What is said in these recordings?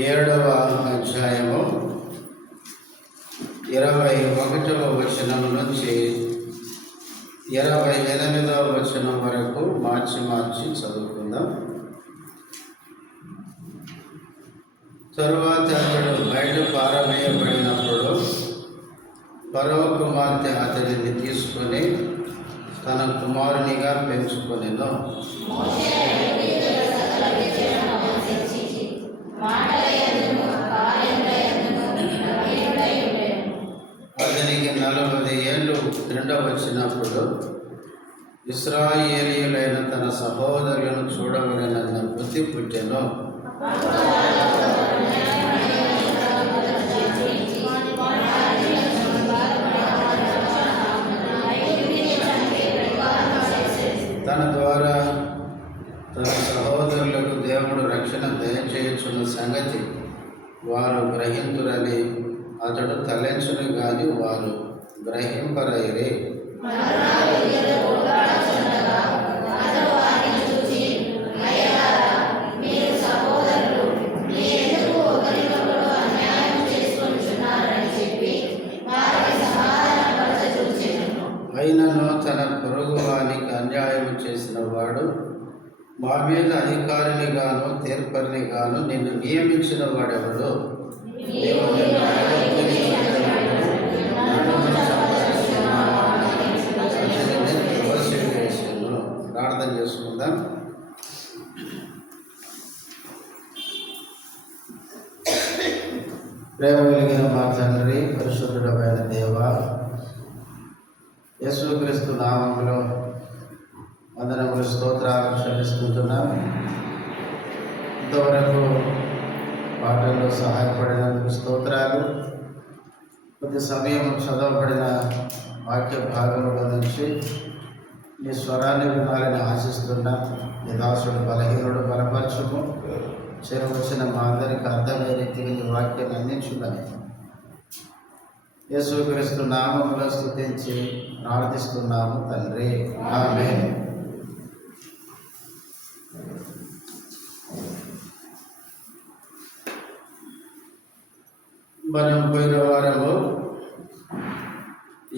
7వ అధ్యాయము 21వ వచనం నుంచి 28వ వచనం వరకు మార్చి చదువుకుందాం. తరువాత అతడు బయట పారవేయబడినప్పుడు ఫరో కుమార్తె అతడిని తీసుకొని తన కుమారునిగా పెంచుకొనెను. అతనికి 40 ఏళ్ళు వచ్చినప్పుడు ఇశ్రాయేలీయులైన తన సహోదరులను చూడవలెనన్న బుద్ధి పుట్టెను. తన ద్వారా తన సహోదరులకు దేవుడు రక్షణ దయచేయుచున్న సంగతి వారు గ్రహింతురని అతడు తలెంచును గాని వారు గ్రహింపరైరే. అయినను తన పొరుగు వానికి అన్యాయం చేసిన వాడు మా మీద అధికారినిగాను తీర్పరినిగాను నిన్ను నియమించిన వాడెవడు? ప్రార్థన చేసుకుందాం. ప్రేమ కలిగిన మా తండ్రి, పరిశుద్ధుడమైన దేవ, యేసుక్రీస్తు నామములో వందనములు స్తోత్రాలు చెల్లిస్తుంటున్నాం. ఇంతవరకు పాటల్లో సహాయపడినందుకు స్తోత్రాలు. కొద్ది సమయం చదవబడిన వాక్య భాగంలో నుంచి నీ స్వరాన్ని వినాలని ఆశిస్తున్నా. నీ దాసుడు బలహీనుడు బలపరచుము. చేరవచ్చిన మా అందరికి అర్థమయ్యే రీతిగా నీ వాక్యాన్ని అందించుదని యేసుక్రీస్తు నామములో స్తుతించి ప్రార్థిస్తున్నాము తండ్రి, ఆమేన్. మనం పోయిన వారము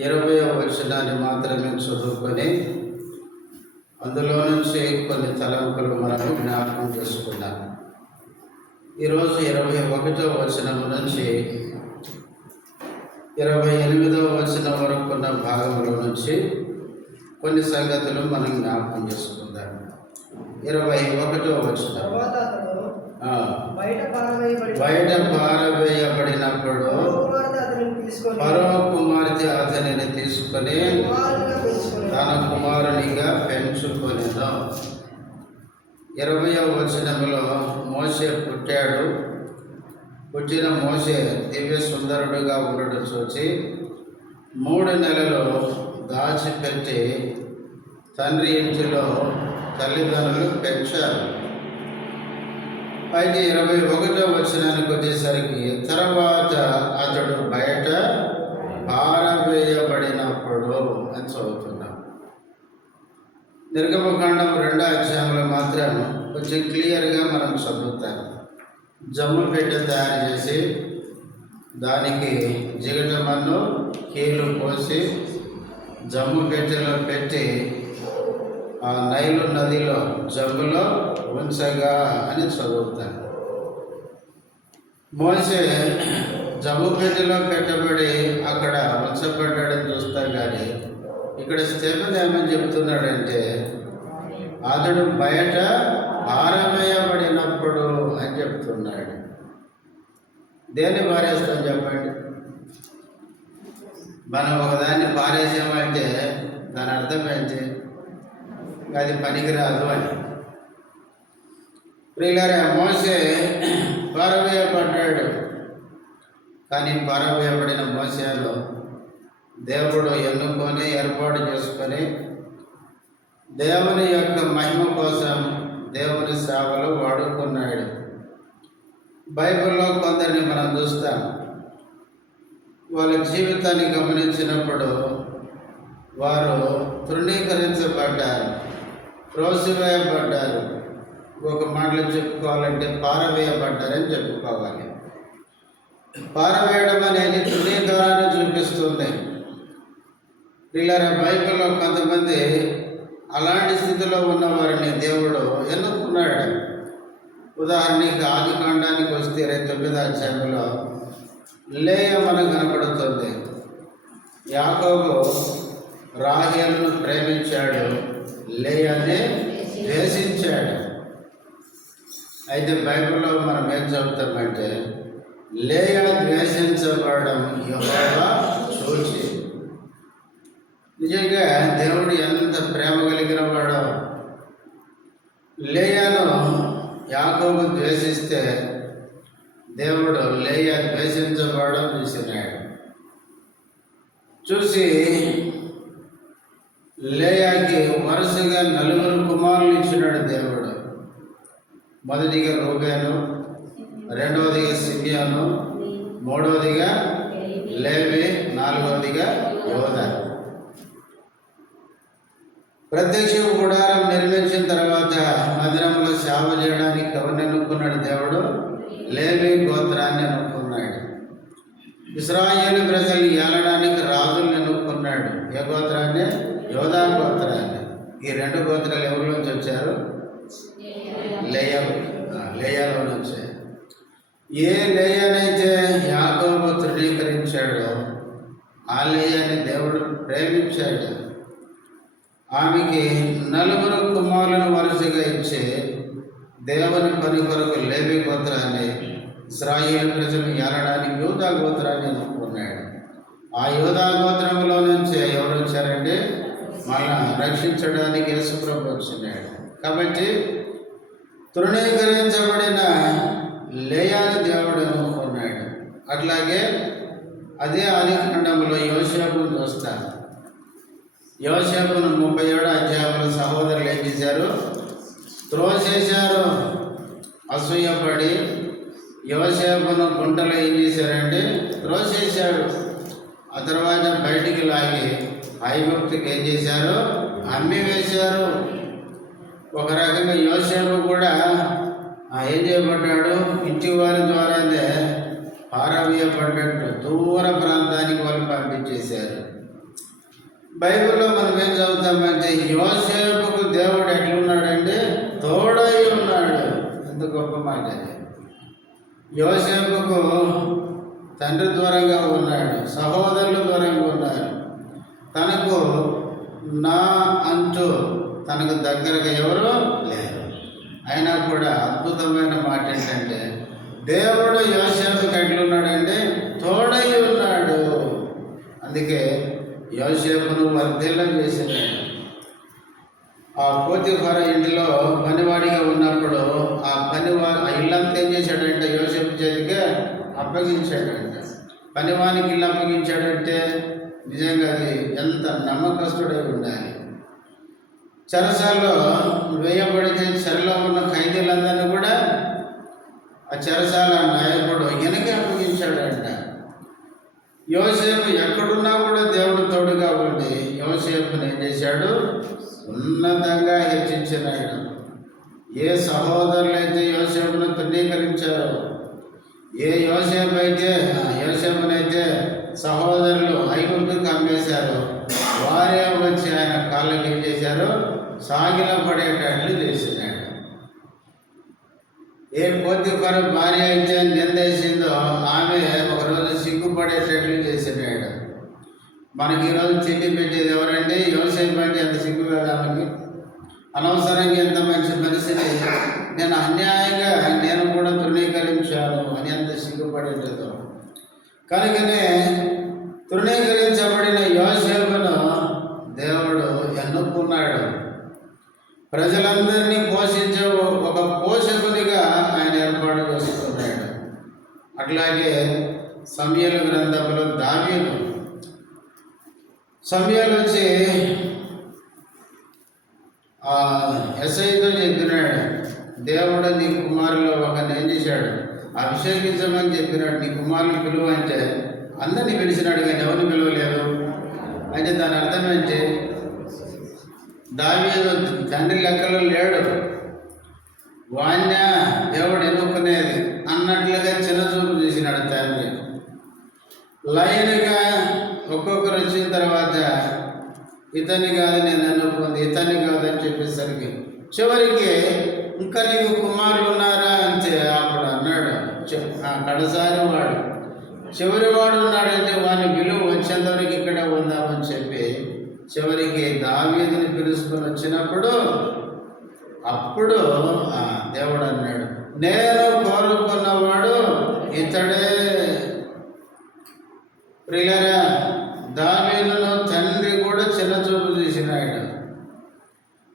20వ వచనాన్ని మాత్రమే చదువుకొని అందులో నుంచి కొన్ని తలంపులు మనము జ్ఞాపకం చేసుకున్నాం. ఈరోజు 21వ వచనం నుంచి 28వ వచనం వరకు ఉన్న భాగంలో నుంచి కొన్ని సంగతులు మనం జ్ఞాపకం చేసుకుందాం. 21వ వచనం, బయట పారవేయబడినప్పుడు ఫరో కుమార్తె అతనిని తీసుకొని తన కుమారునిగా పెంచుకొనెను. 20వ వచనంలో మోషే పుట్టాడు. పుట్టిన మోషే దివ్య సుందరుడుగా ఉండడం చూచి 3 నెలలు దాచిపెట్టి తండ్రి ఇంటిలో తల్లిదండ్రులు పెంచారు. అయితే 21వ వచనానికి వచ్చేసరికి తర్వాత అతడు బయట పారవేయబడినప్పుడు అని చదువుతున్నాం. నిర్గమకాండం 2వ అధ్యాయంలో మాత్రం కొంచెం క్లియర్గా మనం చదువుతాం. జమ్ము పెట్టె తయారు చేసి దానికి జిగటమన్ను కీలు పోసి జమ్ము పెట్టెలో పెట్టి ఆ నైలు నదిలో జమ్ములో ఉంచగా అని చదువుతాను. మోసే జమ్ము పెట్టెలో పెట్టబడి అక్కడ ఉంచబడ్డాడని చూస్తాం. కానీ ఇక్కడ స్టెఫెన్ ఏమని చెప్తున్నాడంటే అతడు బయట పారవేయబడినప్పుడు అని చెప్తున్నాడు. దేన్ని పారేస్తాం చెప్పండి? మనం ఒకదాన్ని పారేసామంటే దాని అర్థం ఏంటి? అది పనికిరాదు అని. ప్రియులారా, మోసే పారవేయబడ్డాడు. కానీ పారవేయబడిన మోసేలో దేవుడు ఎన్నుకొని ఏర్పాటు చేసుకొని దేవుని యొక్క మహిమ కోసం దేవుని సేవలు వాడుకున్నాడు. బైబిల్లో కొందరిని మనం చూస్తాం. వాళ్ళ జీవితాన్ని గమనించినప్పుడు వారు తృణీకరించబడ్డారు, త్రోసివేయబడ్డారు. ఒక మాటలో చెప్పుకోవాలంటే పారవేయబడ్డారని చెప్పుకోవాలి. పారవేయడం అనేది తృణీకరాన్ని చూపిస్తుంది. ఇలా బైబిల్లో కొంతమంది అలాంటి స్థితిలో ఉన్నవారిని దేవుడు ఎన్నుకున్నాడు. ఉదాహరణకి ఆదికాండానికి వస్తే 9వ అధ్యాయంలో లేయ మనకు కనపడుతుంది. యాకోబు రాహేలును ప్రేమించాడు, లేయనే ద్వేషించాడు. అయితే బైబిల్లో మనం ఏం చదువుతామంటే లేయ ద్వేషించబడడం యెహోవా చూచి. నిజంగా దేవుడు ఎంత ప్రేమ కలిగిన వాడో. లేయను యాకోబు ద్వేషిస్తే దేవుడు లేయ ద్వేషించబడడం చూసినాడు. చూసి లేయాకి వరుసగా 4 కుమారులు ఇచ్చినాడు దేవుడు. మొదటిగా రూబేను, రెండవదిగా సిమియోను, మూడవదిగా లేవి, నాలుగవదిగా యోదా. ప్రత్యక్ష గుడారం నిర్మించిన తర్వాత మందిరంలో సేవ చేయడానికి ఎవరిని అనుకున్నాడు దేవుడు? లేవి గోత్రాన్ని అనుకున్నాడు. ఇశ్రాయేలు ప్రజలు ఏలడానికి రాజుల్ని అనుకున్నాడు. ఏ గోత్రాన్ని? యోదా గోత్రాన్ని. ఈ 2 గోత్రాలు ఎవరి నుంచి వచ్చారు? లేయాలో నుంచి. ఏ లేయనైతే యాకోబు తృణీకరించాడో ఆ లేయని దేవుడు ప్రేమించాడు. ఆమెకి 4 కుమారులను వరుసగా ఇచ్చి దేవుని పని కొరకు లేవి గోత్రాన్ని, ఇశ్రాయేలు ప్రజలను ఏలడానికి యోదా గోత్రాన్ని ఎన్నుకున్నాడు. ఆ యోదా గోత్రంలో నుంచే ఎవరు వచ్చారంటే మళ్ళా రక్షించడానికి యేసుప్రభు వచ్చినాడు. కాబట్టి తృణీకరించబడిన లేయాని దేవుడు ఎన్నుకున్నాడు. అట్లాగే అదే ఆదికాండంలో యోసేపును చూస్తారు. యోసేపును 37వ అధ్యాయంలో సహోదరులు ఏం చేశారు? త్రోసేశారు. అసూయపడి యోసేపును గుంటలో ఏం చేశారంటే త్రోసేశాడు. ఆ తర్వాత బయటికి లాగి ఐగుప్తుకి ఏం చేశారు? అమ్మి వేశారు. ఒక రకంగా యోసేపు కూడా ఏం చేయబడ్డాడు? ఇంటి వారి ద్వారానే పారవేయబడ్డట్టు దూర ప్రాంతానికి వాళ్ళు పంపించేశారు. బైబిల్లో మనం ఏం చదువుతామంటే యోసేపుకు దేవుడు ఎట్లున్నాడంటే తోడై ఉన్నాడు. ఎంత గొప్ప మాట అది. యోసేపుకు తండ్రి దూరంగా ఉన్నాడు, సహోదరులు దూరంగా ఉన్నారు. తనకు నా అంటూ తనకు దగ్గరగా ఎవరు లేరు. అయినా కూడా అద్భుతమైన మాట ఏంటంటే దేవుడు యోసేపుకు ఎట్లున్నాడంటే తోడై ఉన్నాడు. అందుకే యోసేపును వర్ధిల్లం చేసినాడు. ఆ పోతీఫర ఇంటిలో పనివాడిగా ఉన్నప్పుడు ఆ ఇల్లంతా ఏం చేశాడంటే యోసేపు చేతికి అప్పగించాడంట. పనివానికి ఇల్లు అప్పగించాడంటే నిజంగా అది ఎంత నమ్మకస్తుడై ఉండాలి. చెరసాల్లో వేయబడితే చెరలో ఉన్న ఖైదీలందరినీ కూడా ఆ చెరసాల నాయకుడు వెనక్కి అప్పగించాడంట. యోసేపు ఎక్కడున్నా కూడా దేవుడు తోడుగా ఉండి యోసేపుని ఏం చేశాడు? ఉన్నతంగా హెచ్చించినాడు. ఏ సహోదరులైతే యోసేపును తృణీకరించారో, ఏ యోసేపునైతే సహోదరులు ఐగుప్తుకు అమ్మేశారో వారే వచ్చి ఆయన కాళ్ళకి ఏం చేశారో? సాగిల పడేటట్లు చేసినాడు. ఏ పోతీఫర భార్య అయితే నిందేసిందో ఆమె ఒకరోజు సిగ్గుపడేటట్లు చేసినాడు. మనకి ఈరోజు చెల్లి పెట్టేది ఎవరంటే యోసేపు అంటే ఎంత సిగ్గు కదా ఆమెకి. అనవసరంగా ఎంత మంచి మనిషిని నేను అన్యాయంగా నేను కూడా తృణీకరించాను అని ఎంత సిగ్గుపడేటదో. కనుకనే తృణీకరించబడిన యోసేపును దేవుడు ఎన్నుకున్నాడు. ప్రజలందరినీ పోషించే ఒక పోషకునిగా ఆయన ఏర్పాటు చేసుకున్నాడు. అట్లాగే సమూయేలు గ్రంథంలో దావీదు సమూయేలు వచ్చి యెషయితో చెప్పినాడు, దేవుడు నీ కుమారులో ఒకరిని ఏం చేశాడు? అభిషేకించమని చెప్పినాడు. నీ కుమారుని పిలువ అంటే అందరినీ పిలిచినాడు కానీ ఎవరిని పిలవలేదు. అంటే దాని అర్థం ఏంటి? దావీదు తండ్రి లెక్కలో లేడు. వాణ్య దేవుడు ఎన్నుకునేది అన్నట్లుగా చిన్నచూపు చూసినాడు తండ్రి. లైన్గా ఒక్కొక్కరు వచ్చిన తర్వాత ఇతన్ని కాదు నేను ఎన్నుకుంది, ఇతన్ని కాదని చెప్పేసరికి చివరికి ఇంకా నీకు కుమారులు ఉన్నారా అంటే అప్పుడు అన్నాడు కడసారి వాడు చివరి వాడు ఉన్నాడంటే వాని విలువ వచ్చేంతవరకు ఇక్కడే ఉందామని చెప్పి చివరికి దావీదుని పిలుచుకొని వచ్చినప్పుడు అప్పుడు దేవుడు అన్నాడు, నేను కోరుకున్నవాడు ఇతడే. ప్రియులారా, దావీదును తండ్రి కూడా చిన్నచూపు చూసినాడు.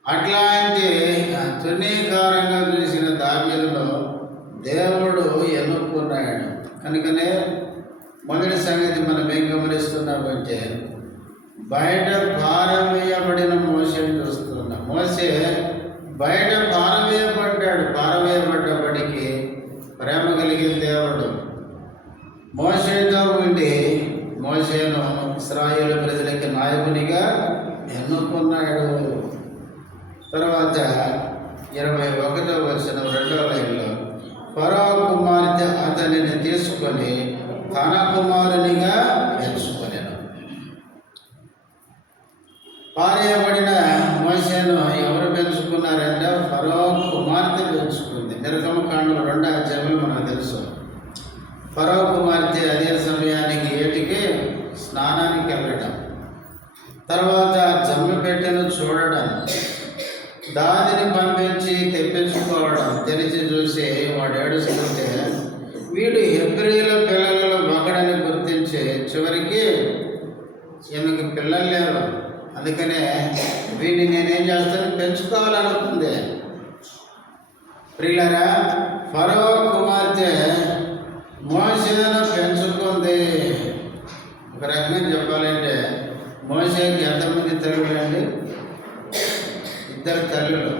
అట్లాంటి తునీకారంగా చూసిన దావీదులో దేవుడు ఎన్నుకున్నాడు. కనుకనే మొదటి సంగతి మనం ఏం గమనిస్తున్నామంటే బయట పారవేయబడిన మోసేని చూస్తున్నాం. మోసే బయట పారవేయబడ్డప్పటికీ ప్రేమ కలిగిన దేవుడు మోసేతో ఉండి మోసేను ఇశ్రాయేలు ప్రజలకి నాయకునిగా ఎన్నుకున్నాడు. తర్వాత 21వ వచనం 2వ లైన్లో ఫరో కుమార్తె అతనిని తీసుకొని తన కుమారునిగా పెంచుకొనెను. పారేయబడిన మోసేను ఎవరు పెంచుకున్నారంటే ఫరో కుమార్తె పెంచుకుంది. నిర్గమకాండం 2వ అధ్యాయంలో మనకు తెలుసు. ఫరో కుమార్తె అదే సమయానికి ఏటికి స్నానానికి వెళ్ళడం, తర్వాత జమ్మి పెట్టెను చూడడం, దానిని పంపించి తెప్పించుకోవడం, తెరిచి చూసి వాడు ఏడుస్తుంటే వీడు హెబ్రీయుల పిల్లలలో ఒకడని గుర్తించి చివరికి ఈమెకి పిల్లలు లేరు, అందుకనే వీడిని నేనేం చేస్తాను పెంచుకోవాలనుకుంది. ప్రియులారా, ఫరో కుమార్తె మోసేను పెంచుకుంది. ఒక రకంగా చెప్పాలంటే మోసేకి ఎంతమంది తల్లులండి? 2 తల్లులు.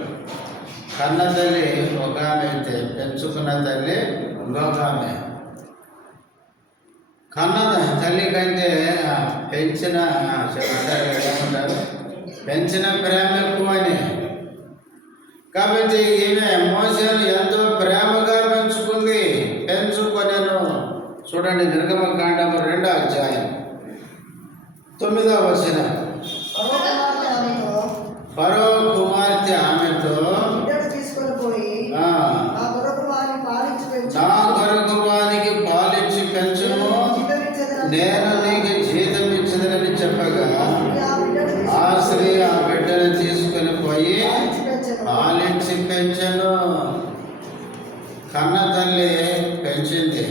కన్న తల్లి ఒక ఆమె అయితే పెంచుకున్న తల్లి ఇంకొక ఆమె. కన్న తల్లి కంటే పెంచిన ఏమంటారు, పెంచిన ప్రేమ ఎక్కువని. కాబట్టి ఈమె మోసేను ఎంతో ప్రేమగా పెంచుకుంది, పెంచుకొనెను. చూడండి, నిర్గమకాండము 2వ అధ్యాయం 9వ వచనం. ఫరో కుమార్తె ఆమెతో నా కొరకు వానికి పాలించి పెంచును, నేను నీకు జీతం ఇచ్చదనని చెప్పగా ఆ స్త్రీ ఆ బిడ్డను తీసుకొని పోయి పాలించి పెంచను. కన్న తల్లి పెంచింది.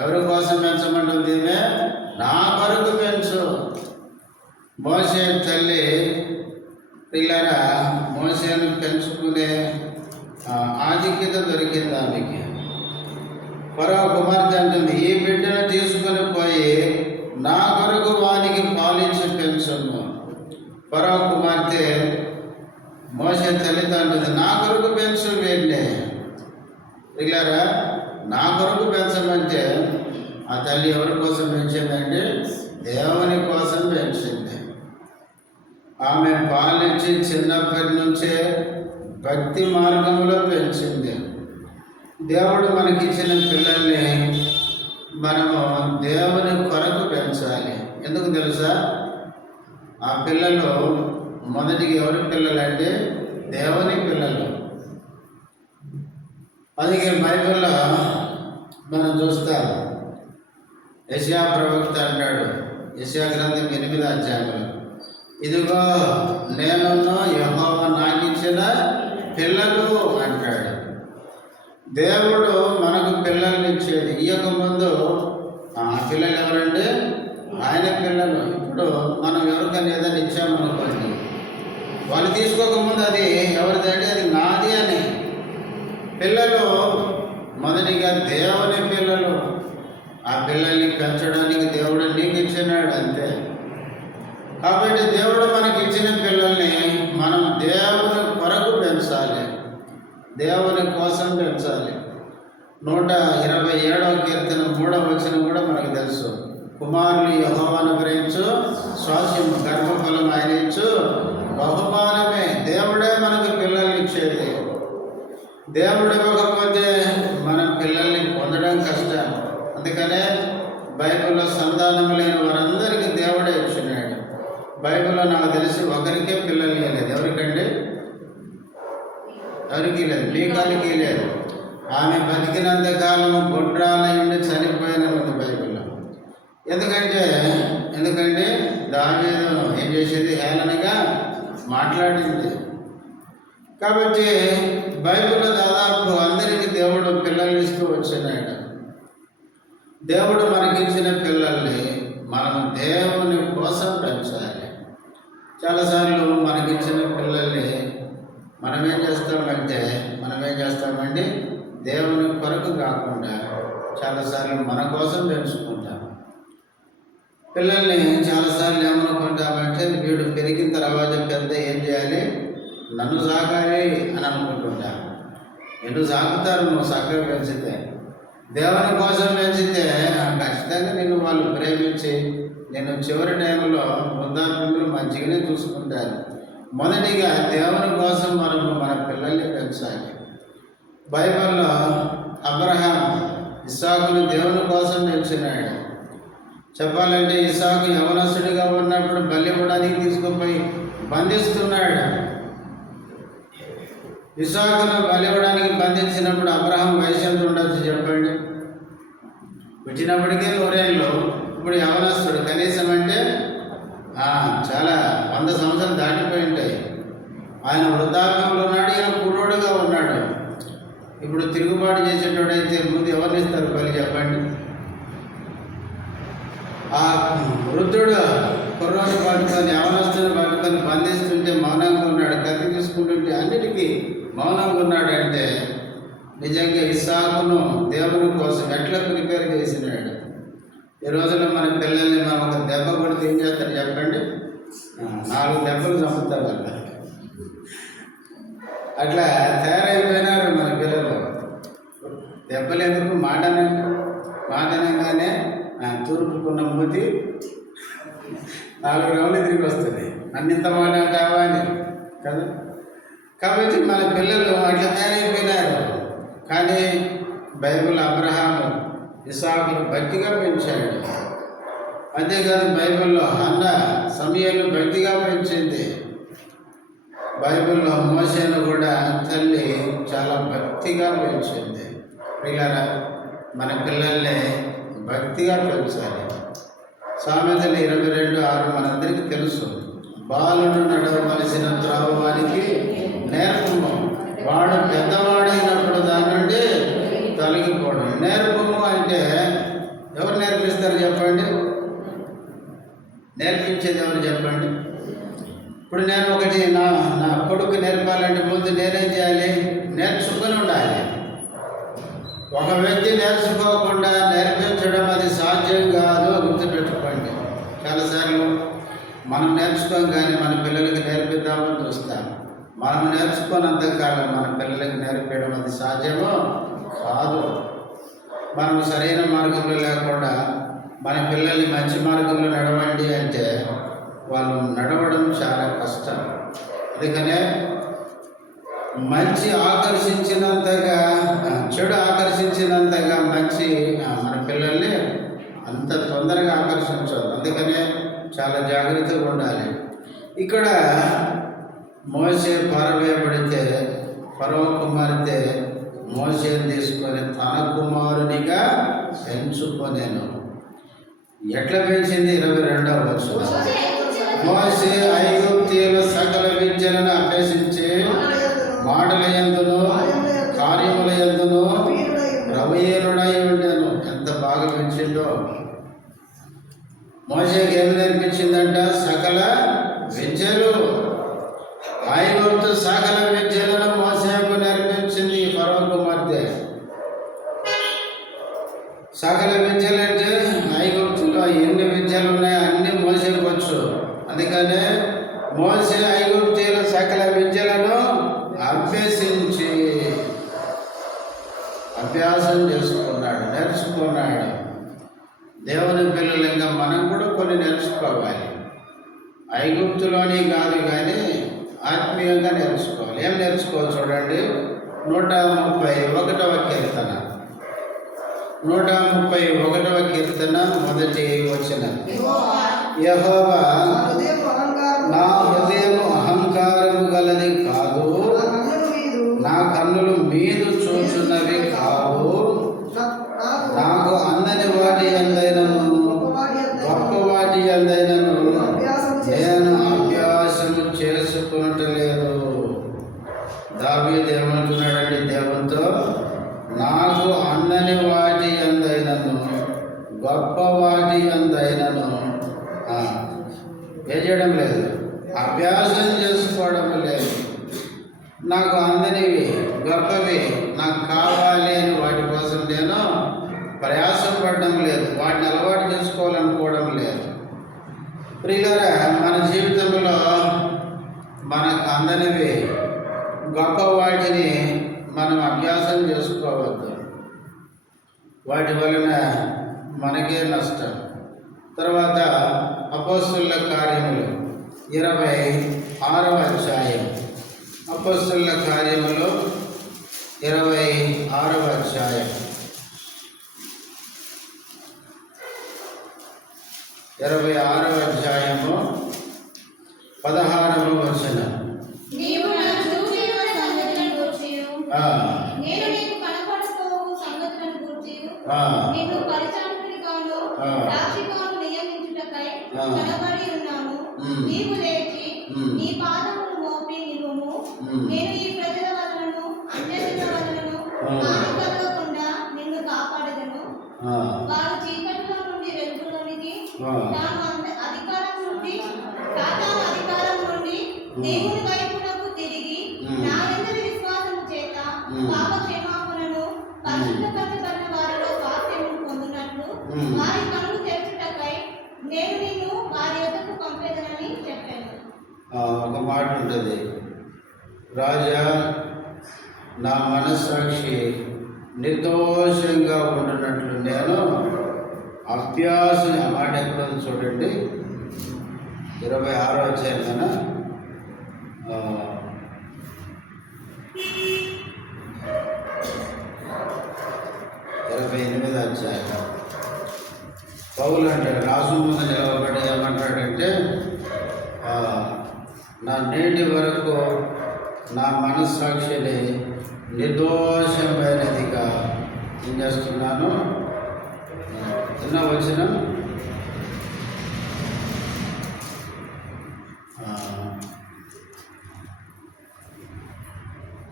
ఎవరి కోసం పెంచమంటుంది? నా కొరకు పెంచు. మోసే తల్లి పిల్లరా మోసేను పెంచుకునే ఆధిక్యత దొరికింది ఆమెకి. ఫరో కుమార్తె అంటుంది, ఈ బిడ్డను తీసుకొని పోయి నా కొరకు వానికి పాలించి పెంచును. ఫరో కుమార్తె మోసే తల్లితో అంటుంది, నా కొరకు పెంచు వీడిని. పిల్లరా, నా కొరకు పెంచమంటే ఆ తల్లి ఎవరి కోసం పెంచిందంటే దేవుని కోసం పెంచింది. ఆమె పాలించి చిన్నప్పటి నుంచే భక్తి మార్గంలో పెంచింది. దేవుడు మనకిచ్చిన పిల్లల్ని మనము దేవుని కొరకు పెంచాలి. ఎందుకు తెలుసా? ఆ పిల్లలు మొదటికి ఎవరి పిల్లలంటే దేవుని పిల్లలు. అందుకే బైబిల్లో మనం చూస్తాం, యెషయా ప్రవక్త అంటాడు, యెషయా గ్రంథం 8వ అధ్యాయంలో, ఇదిగో నేను యెహోవా నాకిచ్చిన పిల్లలు అంటాడు. దేవుడు మనకు పిల్లల్ని ఇచ్చేది. ఇయ్యకముందు ఆ పిల్లలు ఎవరంటే ఆయన పిల్లలు. ఇప్పుడు మనం ఎవరికైనా ఏదైనా ఇచ్చామనుకోండి, వాళ్ళు తీసుకోకముందు అది ఎవరిదంటే అది నాది అని. పిల్లలు మొదటిగా దేవుని పిల్లలు. ఆ పిల్లల్ని పెంచడానికి దేవుడు నీకు ఇచ్చినాడు అంతే. కాబట్టి దేవుడు మనకి ఇచ్చిన పిల్లల్ని మనం దేవుని కొరకు పెంచాలి, దేవుని కోసం పెంచాలి. 127వ కీర్తన 3వ వచనం కూడా మనకు తెలుసు. కుమారులు యెహోవాను గ్రహించు, స్వాస్యము గర్భఫలం ఆయన ఇచ్చు, బహుమానమే. దేవుడే మనకు పిల్లల్ని ఇచ్చేది. దేవుడు ఇవ్వకపోతే మన పిల్లల్ని పొందడం కష్టం. అందుకనే బైబిల్లో సంతానం లేని వారందరికీ దేవుడే ఇచ్చినాడు. బైబిల్లో నాకు తెలిసి ఒకరికే పిల్లలు లేదు. ఎవరికండి? ఎవరికి లేదు. లీకాలకి లేదు. ఆమె బతికినంత కాలం గొడ్రాలై ఉండి చనిపోయినది ఉంది బైబిల్లో. ఎందుకంటే దావీదు ఏం చేసేది? హేళనగా మాట్లాడింది. కాబట్టి బైబిల్లో దాదాపు అందరికీ దేవుడు పిల్లల్ని ఇస్తూ వచ్చినాడు. దేవుడు మనకిచ్చిన పిల్లల్ని మనం దేవుని కోసం పెంచాలి. చాలాసార్లు మనకిచ్చిన పిల్లల్ని మనం ఏం చేస్తామండి? దేవుని కొరకు కాకుండా చాలాసార్లు మన కోసం పెంచుకుంటాం. పిల్లల్ని చాలాసార్లు ఏమనుకుంటామంటే, వీడు పెరిగిన తర్వాత పెద్ద ఏం చేయాలి? నన్ను సాకాలి అని అనుకుంటుంటాను. నిన్ను సాకుతారు నువ్వు చక్కగా పెంచితే. దేవుని కోసం పెంచితే ఖచ్చితంగా నిన్ను వాళ్ళు ప్రేమించి నేను చివరి టైంలో వృద్ధాప్యంలో మంచిగానే చూసుకుంటారు. మొదటిగా దేవుని కోసం మనము మన పిల్లల్ని పెంచాలి. బైబిల్లో అబ్రహాం ఇస్సాకును దేవుని కోసం పెంచినాడు. చెప్పాలంటే ఇస్సాకు యవనస్తుడిగా ఉన్నప్పుడు బలి ఇవ్వడానికి తీసుకుపోయి బంధిస్తున్నాడు. ఇస్సాకును బలి ఇవ్వడానికి బంధించినప్పుడు అబ్రహాం వయసు ఎంత ఉండొచ్చు చెప్పండి? వచ్చినప్పటికే 100 ఏళ్ళు. ఇప్పుడు యవనస్తుడు కనీసం అంటే చాలా 100 సంవత్సరాలు దాటిపోయి ఉంటాయి. ఆయన వృద్ధాప్యంలో ఉన్నాడు, ఈయన కుర్రోడుగా ఉన్నాడు. ఇప్పుడు తిరుగుబాటు చేసేటోడైతే ముందు ఎవరిని ఇస్తారు బలి చెప్పండి? ఆ వృద్ధుడు కుర్రోడు పట్టుకొని యవనస్తుని పట్టుకొని బంధిస్తుంటే మౌనంగా ఉన్నాడు. కత్తి తీసుకుంటుంటే అన్నిటికీ మౌనంగా ఉన్నాడంటే నిజంగా ఇస్సాకును దేవుని కోసం ఎట్లా ప్రిపేర్ చేసినాడు. ఈ రోజుల్లో మన పిల్లల్ని మనం ఒక దెబ్బ కొడితే ఏం చేస్తారు చెప్పండి? 4 దెబ్బలు చంపుతారు వాళ్ళు. అట్లా తయారైపోయినారు మన పిల్లలు. దెబ్బలు ఎందుకు? మాటనగానే తూర్పుకున్న మూతి 4 రౌండ్లు తిరిగి వస్తుంది. అన్నింత మాట అంటావా అని కదా. కాబట్టి మన పిల్లలు అట్లా తయారైపోయినారు. కానీ బైబిల్ అబ్రహాము ఇస్సాకును భక్తిగా పెంచాడు. అంతేకాదు బైబిల్లో హన్న సమయాన్ని భక్తిగా పెంచింది. బైబిల్లో మోషేను కూడా తల్లి చాలా భక్తిగా పెంచింది. పిల్లరా, మన పిల్లల్ని భక్తిగా పెంచాలి. సామెతలు 22:6 మనందరికీ తెలుసు. బాలుడు నడవవలసిన త్రావానికి నేర్పము, వాడు పెద్దవాడైనప్పుడు దాని నుండి తొలగిపోవడం. నేర్పము అంటే ఎవరు నేర్పిస్తారు చెప్పండి? నేర్పించేది ఎవరు చెప్పండి? ఇప్పుడు నేను ఒకటి నా కొడుకు నేర్పాలంటే ముందు నేనేం చేయాలి? నేర్చుకుని ఉండాలి. ఒక వ్యక్తి నేర్చుకోకుండా నేర్పించడం అది సాధ్యం కాదు, గుర్తుపెట్టుకోండి. చాలాసార్లు మనం నేర్చుకోం కానీ మన పిల్లలకి నేర్పిద్దామని చూస్తాం. మనం నేర్చుకోనంతకాలం మన పిల్లలకి నేర్పేయడం అది సాధ్యమో కాదు. మనం సరైన మార్గంలో లేకుండా మన పిల్లల్ని మంచి మార్గంలో నడవండి అంటే వాళ్ళు నడవడం చాలా కష్టం. అందుకనే మంచి ఆకర్షించినంతగా చెడు ఆకర్షించినంతగా మంచి మన పిల్లల్ని అంత తొందరగా ఆకర్షించదు. అందుకనే చాలా జాగ్రత్తగా ఉండాలి. ఇక్కడ మోషే పారవేయబడితే ఫరో కుమార్తె మోషేని తీసుకొని తన కుమారునిగా పెంచుకొనేను. ఎట్లా పెంచింది? 22వ వచనం. మోషే ఐగుప్తీయుల సకల విద్యలను అభ్యసించి మాటల యందును కార్యముల యందును ప్రవీణుడై ఉండెను. ఎంత బాగా పెంచిందో. మోషేకి ఏమి నేర్పించిందంట? సకల విద్యలు. ఐగుప్తు సకల విద్యలను మోషేకు నేర్పించింది ఫరో కుమార్తె. సకల విద్యలంటే ఐగుప్తులో ఎన్ని విద్యలు ఉన్నాయో అన్ని మోషేకు వచ్చు. అందుకనే మోషే ఐగుప్తీయుల సకల విద్యలను అభ్యాసం చేసుకున్నాడు, నేర్చుకున్నాడు. దేవుని పిల్లలు ఇంకా మనం కూడా కొన్ని నేర్చుకోవాలి. ఐగుప్తులోని కాదు కానీ ఆత్మీయంగా నేర్చుకోవాలి. ఏం నేర్చుకోవాలి చూడండి. 131వ కీర్తన 131వ కీర్తన మొదటి వచనం. యెహోవా నా హృదయము అహంకారము గలది కాదు, నా కన్నులు మీదు చూచున్నవి కావు. నాకు అందని వాటి అందైనను గొప్ప వాటి అందైనను నేను అభ్యాసము చేసుకునట్లేదు. దావీదు ఏమంటున్నాడండి దేవునితో? నాకు అందని వాటి అందైనను గొప్ప వాటి అందైనను ఏం చేయడం లేదు, అభ్యాసం చేసుకోవడం లేదు. నాకు అందనివి గొప్పవి నాకు కావాలి అని వాటి కోసం నేను ప్రయాసం పడడం లేదు, వాటిని అలవాటు చేసుకోవాలనుకోవడం లేదు. ప్రియులారా, మన జీవితంలో మనకు అందనివి గొప్ప వాటిని మనం అభ్యాసం చేసుకోవద్దు. వాటి వలన మనకే నష్టం. తర్వాత అపోస్తలుల కార్యములు 26వ అధ్యాయం. అపోస్తలుల కార్యములు 26వ అధ్యాయం 26వ అధ్యాయము 16వ వచనం. నేను నీకు కనపడకపోవు సంగతులను గూర్చియు నిన్ను పరిచారకునిగాను సాక్షిగాను నియమించుటకై కనబడి ఉన్నాను. నీవు లేచి నీ పాదములు మోపి నిలువుము. నేను ఈ ప్రజల వలనను అన్యజనుల వలనను హాని కలగకుండా నిన్ను కాపాడెదను. వారు చీకటిలో నుండి వెలుగులోనికి, సాతాను అధికారం నుండి దేవుని వైపునకు తిరిగి నా యందు విశ్వాసము చేత పాప క్షమాపణను పరిశుద్ధపరచబడిన వారిలో వాక్యము పొందినట్లు వారి కన్నులు తెరచుటకై నేను నిన్ను వారి యొద్దకు పంపేదనని చెప్పాను. ఒక మాట ఉంటుంది, రాజా నా మనస్సాక్షి నిర్దోషంగా ఉండినట్లు నేను అభ్యాసం. ఆ మాట ఎక్కడుంది చూడండి, 26వ అధ్యాయం 28వ అధ్యాయం. పౌలు అంటాడు, రాసు ముందు నిలవబడి ఏమంటాడంటే, నా నేటి వరకు నా మనస్సాక్షిని నిర్దోషమైనదిగా ఏం చేస్తున్నాను. చిన్న వచనం,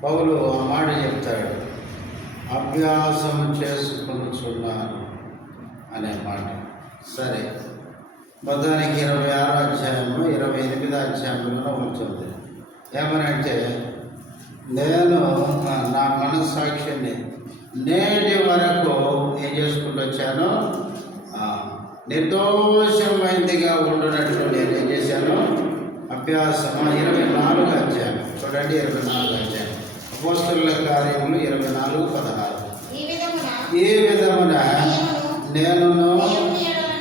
పౌలు ఆ మాట చెప్తాడు, అభ్యాసం చేసుకొనుచున్నాను అనే మాట. సరే, మొత్తానికి 26వ అధ్యాయము 28వ అధ్యాయంలో ఉంటుంది. ఏమనంటే, నేను నా మనస్సాక్షిని నేటి వరకు ఏం చేసుకుంటూ వచ్చాను, నిర్దోషమైనదిగా ఉండునట్లు నేను ఏం చేశాను, అభ్యాసం. 24వ అధ్యాయం చూడండి, 24వ అధ్యాయం అపోస్తలుల కార్యములు 24:16. ఈ విధమున నేనును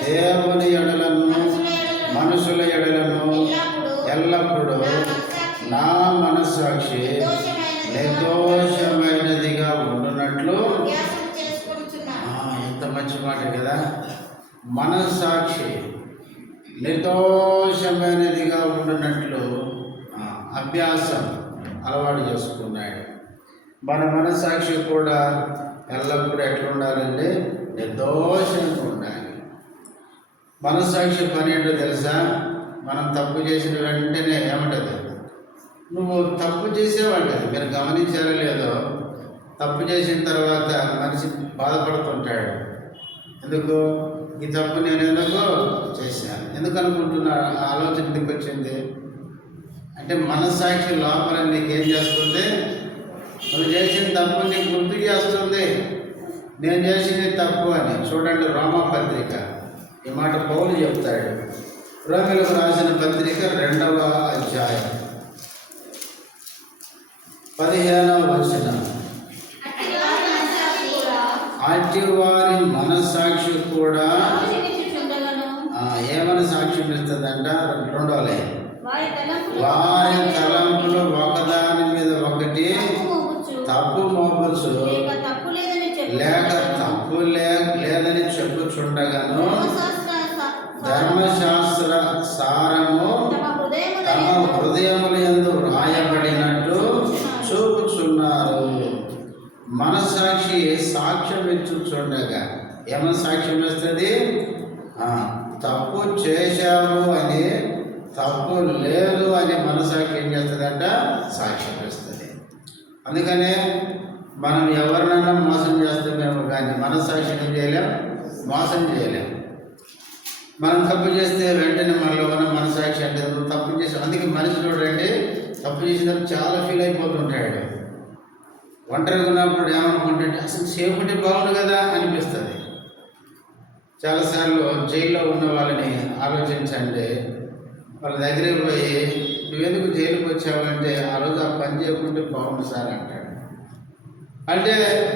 దేవుని ఎడలను మనుషుల ఎడలను ఎల్లప్పుడూ నా మనస్సాక్షి నిర్దోషమైనదిగా ఉండునట్లు. ఎంత మంచి మాట కదా. మనస్సాక్షి నిర్దోషమైనదిగా ఉండునట్లు అభ్యాసం అలవాటు చేసుకున్నాడు. మన మనస్సాక్షి కూడా ఎల్లప్పుడూ ఎట్లా ఉండాలంటే నిర్దోషంగా ఉండాలి. మనస్సాక్షి పని ఏంటో తెలుసా? మనం తప్పు చేసిన వెంటనే ఏమంటది, నువ్వు తప్పు చేసేవాళ్ళది. మీరు గమనించారో లేదో, తప్పు చేసిన తర్వాత మనిషి బాధపడుతుంటాడు. ఎందుకు ఈ తప్పు నేను ఎందుకు చేశాను, ఎందుకు అనుకుంటున్నా ఆలోచన ఎందుకు వచ్చింది అంటే, మనస్సాక్షి లోపల నీకేం చేస్తుంది, నువ్వు చేసిన తప్పు నీకు గుర్తు చేస్తుంది, నేను చేసింది తప్పు అని. చూడండి, రోమాపత్రిక ఈ మాట పౌలు చెప్తాడు. రోమీయులకు రాసిన పత్రిక 2వ అధ్యాయం 15వ వచనం. అట్టివారి మనస్సాక్షి కూడా ఏమని సాక్ష్యం ఇస్తుందంట? 2వ లైన్, వారి తలంపులు ఒకదాని మీద ఒకటి తప్పు హృదయముల యందు రాయబడినట్టు చూపుచున్నారు. మనసాక్షి సాక్ష్యం ఇచ్చుచుండగా ఏమని సాక్ష్యం ఇస్తుంది? తప్పు చేశాము అని, తప్పు లేదు అని మనసాక్షి ఏం చేస్తుందంట? సాక్ష్యం ఇస్తుంది. అందుకనే మనం ఎవరినైనా మోసం చేస్తామేమో కానీ మనసాక్షి ఏం చేయలేం, మోసం చేయలేం. మనం తప్పు చేస్తే వెంటనే మనలో ఉన్న మనసాక్షి అంటే తప్పు చేసాం. అందుకే మనిషి చూడండి, తప్పు చేసినప్పుడు చాలా ఫీల్ అయిపోతుంటాడు. ఒంటరిగా ఉన్నప్పుడు ఏమనుకుంటే అసలు చేయకుంటే బాగుండు కదా అనిపిస్తుంది. చాలాసార్లు జైల్లో ఉన్న వాళ్ళని ఆలోచించండి. వాళ్ళ దగ్గరికి పోయి నువ్వెందుకు జైలుకి వచ్చావంటే ఆ రోజు ఆ పని చేయకుంటే బాగుండు సార్ అంటాడు. అంటే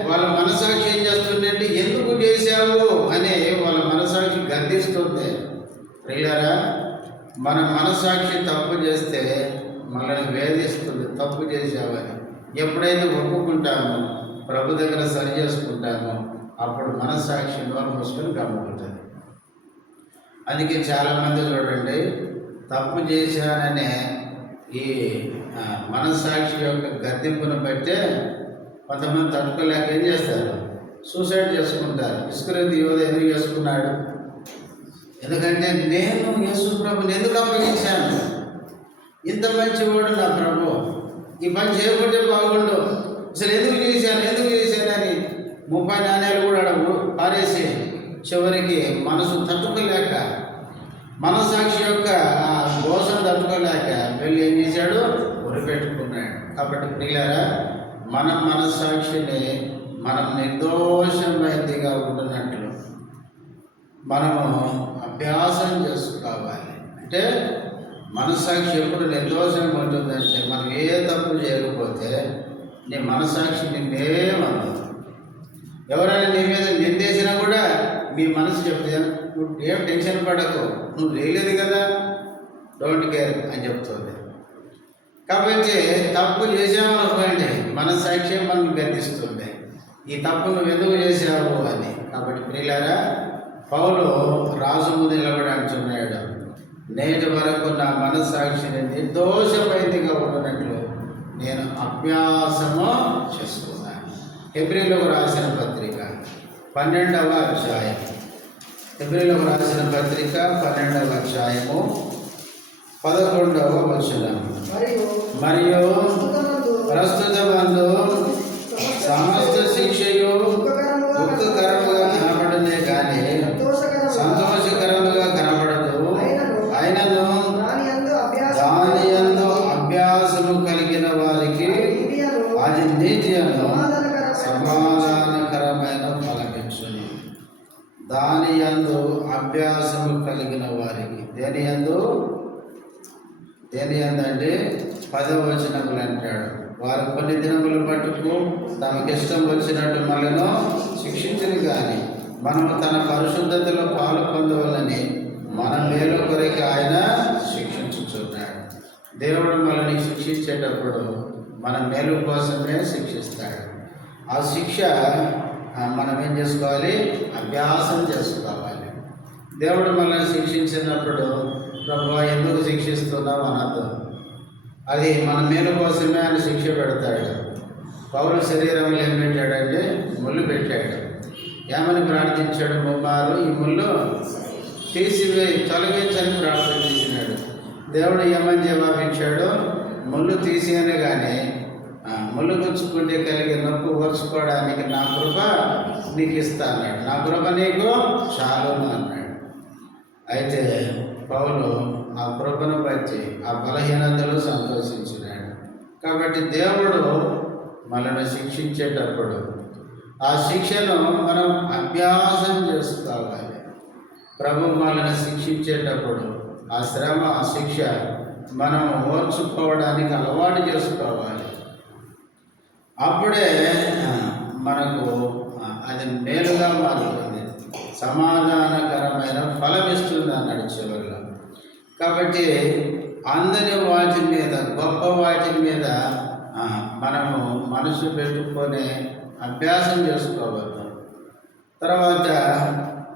వాళ్ళ మనసాక్షి ఏం చేస్తుందంటే ఎందుకు చేశావు అని వాళ్ళ మనసాక్షి గద్దిస్తుంది. ప్రియులారా, మన మనసాక్షి తప్పు చేస్తే మనల్ని వేధిస్తుంది. తప్పు చేశావని ఎప్పుడైతే ఒప్పుకుంటామో, ప్రభు దగ్గర సరి చేసుకుంటామో, అప్పుడు మనసాక్షి నోరు మూసుకొని గమ్ముకుంటుంది. అందుకే చాలామంది చూడండి, తప్పు చేశాననే ఈ మనసాక్షి యొక్క గద్దింపును బట్టే కొంతమంది తట్టుకోలేక ఏం చేస్తారు? సూసైడ్ చేసుకుంటారు. ఇస్కరియోతు యోధ ఎందుకు చేసుకున్నాడు? ఎందుకంటే నేను యేసు ప్రభుని ఎందుకు అప్పగించాను? ఇంత మంచివాడు నా ప్రభు, ఈ పని చేయకుంటే బాగుండు, అసలు ఎందుకు చేశానని 30 నాణ్యాలు కూడా పారేసి చివరికి మనసు తట్టుకోలేక, మనసాక్షి యొక్క దోషం తట్టుకోలేక వెళ్ళి ఏం చేశాడు? ఉరిపెట్టుకున్నాడు. కాబట్టి ప్రియులారా, మన మనస్సాక్షిని మనం నిర్దోషమైనదిగా ఉంటున్నట్లు మనము అభ్యాసం చేసుకోవాలి. అంటే మనస్సాక్షి ఎప్పుడు నిర్దోషంగా ఉంటుందంటే మనం ఏ తప్పు చేయకపోతే నీ మనస్సాక్షి నిన్నేమన్నా, ఎవరైనా నీ మీద నిందేసినా కూడా మీ మనసు చెప్తే నువ్వు ఏం టెన్షన్ పడకు, నువ్వు చేయలేదు కదా, డోంట్ కేర్ అని చెప్తుంది. కాబట్టి తప్పు చేసామనుకోండి మనస్సాక్షి మనం గర్దిస్తుంది, ఈ తప్పు నువ్వు ఎందుకు చేసావు అని. కాబట్టి ప్రియులారా, పౌలు రాజు ముందు నిలబడి అంటున్నాడు, నేటి వరకు నా మనస్సాక్షిని నిర్దోషమైనదిగా ఉన్నట్లు నేను అభ్యాసము చేసుకున్నాను. హెబ్రీయులకు రాసిన పత్రిక 12వ అధ్యాయం. హెబ్రీయులకు రాసిన పత్రిక 12వ అధ్యాయము 11వ వచనం. మరియు ప్రస్తుతమందు సమస్త శిక్షయు దుఃఖకరముగా కనబడనే కానీ సంతోషకరముగా కనబడదు. అయినను దాని యందు అభ్యాసము కలిగిన వారికి అది నీతియను సమాధానకరమైన ఫలమిచ్చును. దాని యందు అభ్యాసము కలిగిన వారికి, దేని యందు అంటే 10వ వచనములు అంటాడు, వారు కొన్ని దినములు మట్టుకు తమకిష్టం వచ్చినట్టు మనను శిక్షించరు కానీ మనము తన పరిశుద్ధతలో పాలు పొందవాలని మన మేలు కొరకు ఆయన శిక్షించుచున్నాడు. దేవుడు మనల్ని శిక్షించేటప్పుడు మన మేలు కోసమే శిక్షిస్తాడు. ఆ శిక్ష మనం ఏం చేసుకోవాలి? అభ్యాసం చేసుకోవాలి. దేవుడు మనల్ని శిక్షించినప్పుడు ప్రభువా ఎందుకు శిక్షిస్తున్నావు అనద్దు, అది మన మేలు కోసమే ఆయన శిక్ష పెడతాడు. పౌలు శరీరంలో ఏం పెట్టాడంటే ముళ్ళు పెట్టాడు. ఏమని ప్రార్థించాడు? ముమ్మారు ఈ ముళ్ళు తీసివేయి, తొలగించని ప్రార్థన చేసినాడు. దేవుడు ఏమని జవాబించాడు? ముళ్ళు తీసేయను కానీ ముళ్ళు గుచ్చుకుంటే కలిగే నొప్పి ఓర్చుకోవడానికి నా కృప నీకు ఇస్తా అన్నాడు. నా కృప నీకు చాలును అన్నాడు. అయితే పౌలు ఆ కృపను బట్టి ఆ బలహీనతలు సంతోషించినాడు. కాబట్టి దేవుడు మనల్ని శిక్షించేటప్పుడు ఆ శిక్షను మనం అభ్యాసం చేసుకోవాలి. ప్రభు మనల్ని శిక్షించేటప్పుడు ఆ శ్రమ, ఆ శిక్ష మనం ఓర్చుకోవడానికి అలవాటు చేసుకోవాలి. అప్పుడే మనకు అది మేలుగా మారుతుంది, సమాధానకరమైన ఫలం ఇస్తుంది అన్నాడు చివరిలో. కాబట్టి అందరి వాటి మీద, గొప్ప వాటి మీద మనము మనసు పెట్టుకొని అభ్యాసం చేసుకోవద్దు. తర్వాత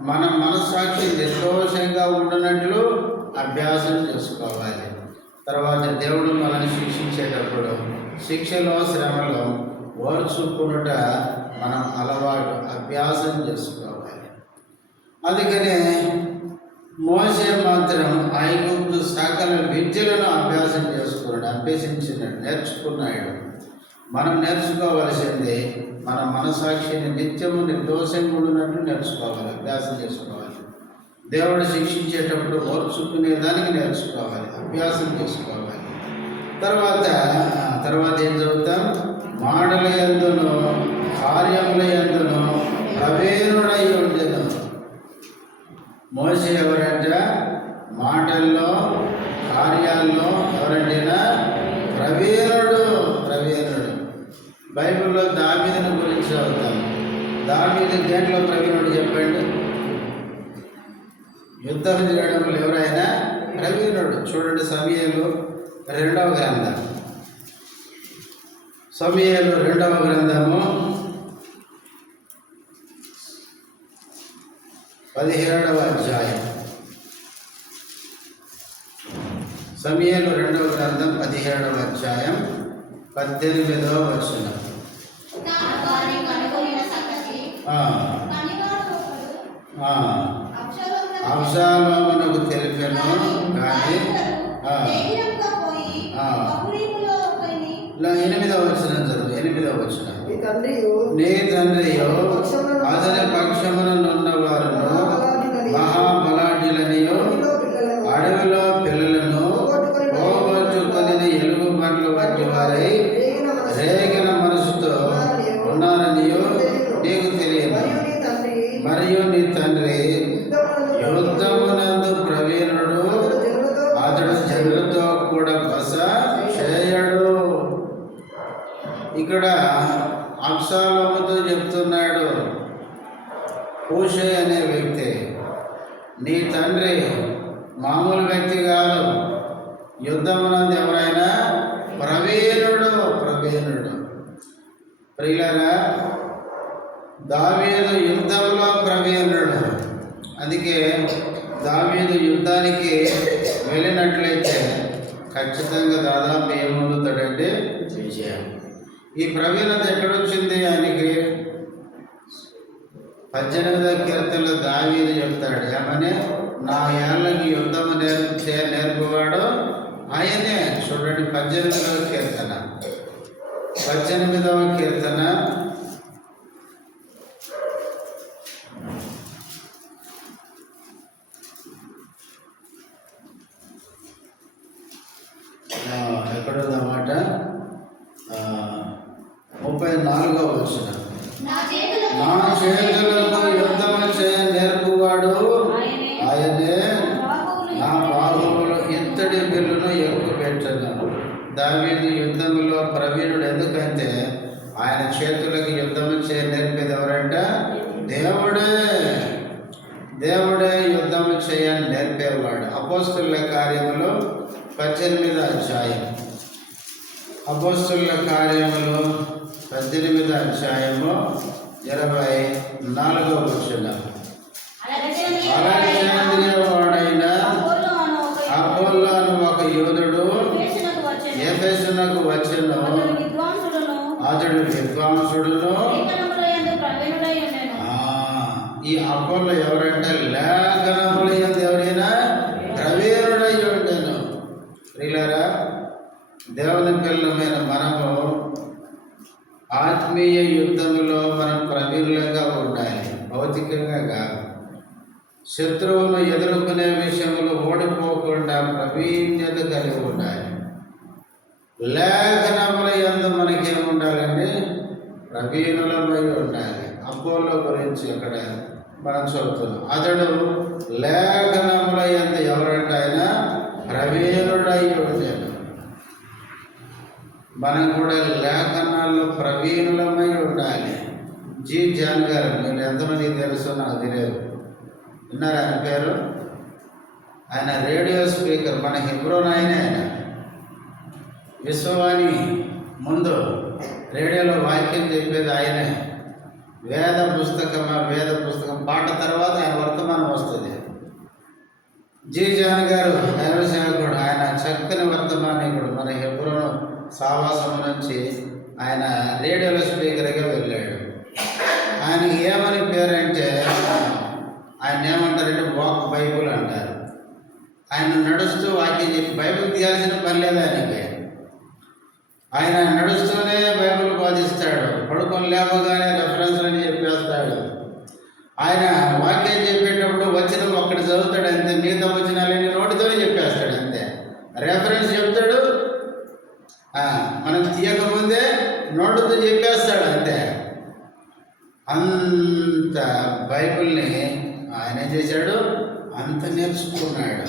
మన మనస్సాక్షి నిర్దోషంగా ఉండినట్లు అభ్యాసం చేసుకోవాలి. తర్వాత దేవుడు మనల్ని శిక్షించేటప్పుడు శిక్షలో శ్రమలో ఓర్చుకునుట మనం అలవాటు అభ్యాసం చేసుకోవాలి. అందుకనే మోసే మాత్రం ఐగుప్తు సకల విద్యలను అభ్యాసం చేసుకున్నాడు, అభ్యసించినాడు, నేర్చుకున్నాడు. మనం నేర్చుకోవలసింది మన మనసాక్షిని నిత్యము నిర్దోషంగా ఉన్నట్టు నేర్చుకోవాలి, అభ్యాసం చేసుకోవాలి. దేవుడు శిక్షించేటప్పుడు ఓర్చుకునే దానికి నేర్చుకోవాలి, అభ్యాసం చేసుకోవాలి. తర్వాత ఏం చదువుతాం? మాటల యందును కార్యముల యందును ప్రవీణుడై ఉండెను. మోసే ఎవరంట? మాటల్లో కార్యాల్లో ఎవరంటేనా ప్రవీణుడు. బైబిల్లో దావీదుని గురించి చదువుతాం. దావీదు దేంట్లో ప్రవీణుడు చెప్పండి? యుద్ధం చేయడంలో ఎవరైనా ప్రవీణుడు. చూడండి, సమూయేలు 2వ గ్రంథం, సమూయేలు 2వ గ్రంథము 17వ అధ్యాయం. సమూయేలు 2వ గ్రంథం 17వ అధ్యాయం 18వ వచనం. అబ్షాలోమునకు తెలిపెను కానీ 8వ వచనం చదువు. 8వ వచనం. నీ తండ్రియో అతని పక్షమునున్న వారును మహాబలాఢ్యులనియో అడవిలో పిల్లలను పోగొట్టుకొని ఎలుగు బండ్లు వంటి వారై రేగిన మనసుతో ఉన్నారనియో నీకు తెలియదు. మరియు నీ తండ్రి యుద్ధమునందు ప్రవీణుడు, అతడు జనులతో కూడా బస చేయడు. ఇక్కడ అబ్షాలోముతో చెప్తున్నాడు హూషై అనే వ్యక్తి, నీ తండ్రి మామూలు వ్యక్తి కాదు, యుద్ధమునందు ఎవరైనా ప్రవీణుడు. ప్రియులారా, దావీదు యుద్ధంలో ప్రవీణుడు. అందుకే దావీదు యుద్ధానికి వెళ్ళినట్లయితే ఖచ్చితంగా దాదాపు ఏముందుతాడంటే విజయం. ఈ ప్రవీణత ఎక్కడొచ్చింది ఆయనకి? 18వ కీర్తనలో దావీదు చెప్తాడు ఏమని? నా ఏళ్ళకి యుద్ధము నేర్పువాడు ఆయనే. చూడండి, 18వ కీర్తన 18వ కీర్తన 34వ వచనం. నా చేతులకు యుద్ధము నేర్పువాడు ఆయనే, నా బాహువులు ఇత్తడి బిల్లును ఎక్కుపెట్టను. దావీదు యుద్ధంలో ప్రవీణుడు. ఎందుకంటే ఆయన చేతులకు యుద్ధము నేర్పేది ఎవరంట? దేవుడే యుద్ధము చేయని నేర్పేవాడు. అపోస్తలుల కార్యములు 18వ అధ్యాయం. అపోస్తలుల కార్యములు 18వ అధ్యాయము 24వ వచనం. అలెగ్జాంద్రియ వాడైన అపోల్లో అను ఒక యోధుడు ఎఫెసునకు వచ్చెను. అతడు విద్వాంసుడును. ఈ అపోల్లో ఎవరంటే లేఖనముల యందు ఎవరైనా ప్రవీణుడై ఉండెను. ప్రియులారా, దేవుని పిల్లలమైన మనము ఆత్మీయ యుద్ధంలో మనం ప్రవీణులంగా ఉండాలి, భౌతికంగా కాదు. శత్రువును ఎదుర్కొనే విషయంలో ఓడిపోకుండా ప్రవీణ్యత కలిగి ఉండాలి. లేఖనముల యందు మనకేముండాలండి? ప్రవీణులమై ఉండాలి. అపోల్లో గురించి అక్కడ మనం చదువుతున్నాం. అతడు లేఖనముల యందు ఎవరంటే ఆయన ప్రవీణుడై ఉండేది. మనం కూడా లేఖనాల్లో ప్రవీణులమై ఉండాలి. జి జాన్ గారు, మీరు ఎంతమందికి తెలుసో నాకు తెలియదు, విన్నారు ఆయన పేరు? ఆయన రేడియో స్పీకర్, మన హెబ్రోన్ ఆయన విశ్వవాణి ముందు రేడియోలో వాక్యం చెప్పేది ఆయనే. వేద పుస్తకం పాట తర్వాత ఆయన వర్తమానం వస్తుంది. జి జాన్ గారు దైవ సేవకుడు, ఆయన చక్కని వర్తమానికుడు. మన హెబ్రోను సావాసం నుంచి ఆయన రేడియోలో స్పీకర్గా వెళ్ళాడు. ఆయనకి ఏమని పేరంటే, ఆయన ఏమంటారంటే వాక్ బైబుల్ అంటారు. ఆయన నడుస్తూ వాక్యం చెప్పి బైబిల్ తీయాల్సిన పని లేదు ఆయనకి. ఆయన నడుస్తూనే బైబిల్ బోధిస్తాడు. పడుకొని లేవగానే రెఫరెన్స్లని చెప్పేస్తాడు. ఆయన వాక్యం చెప్పేటప్పుడు వచనం ఒక్కటి చదువుతాడు అంతే, మిగతా వచనాలన్నీ నోటితోనే చెప్పేస్తాడు అంతే. రెఫరెన్స్ చెప్తాడు, మనకు తీయకముందే నోటితో చెప్పేస్తాడు అంతే. అంత బైబిల్ని ఆయన ఏం చేశాడు, అంత నేర్చుకున్నాడు.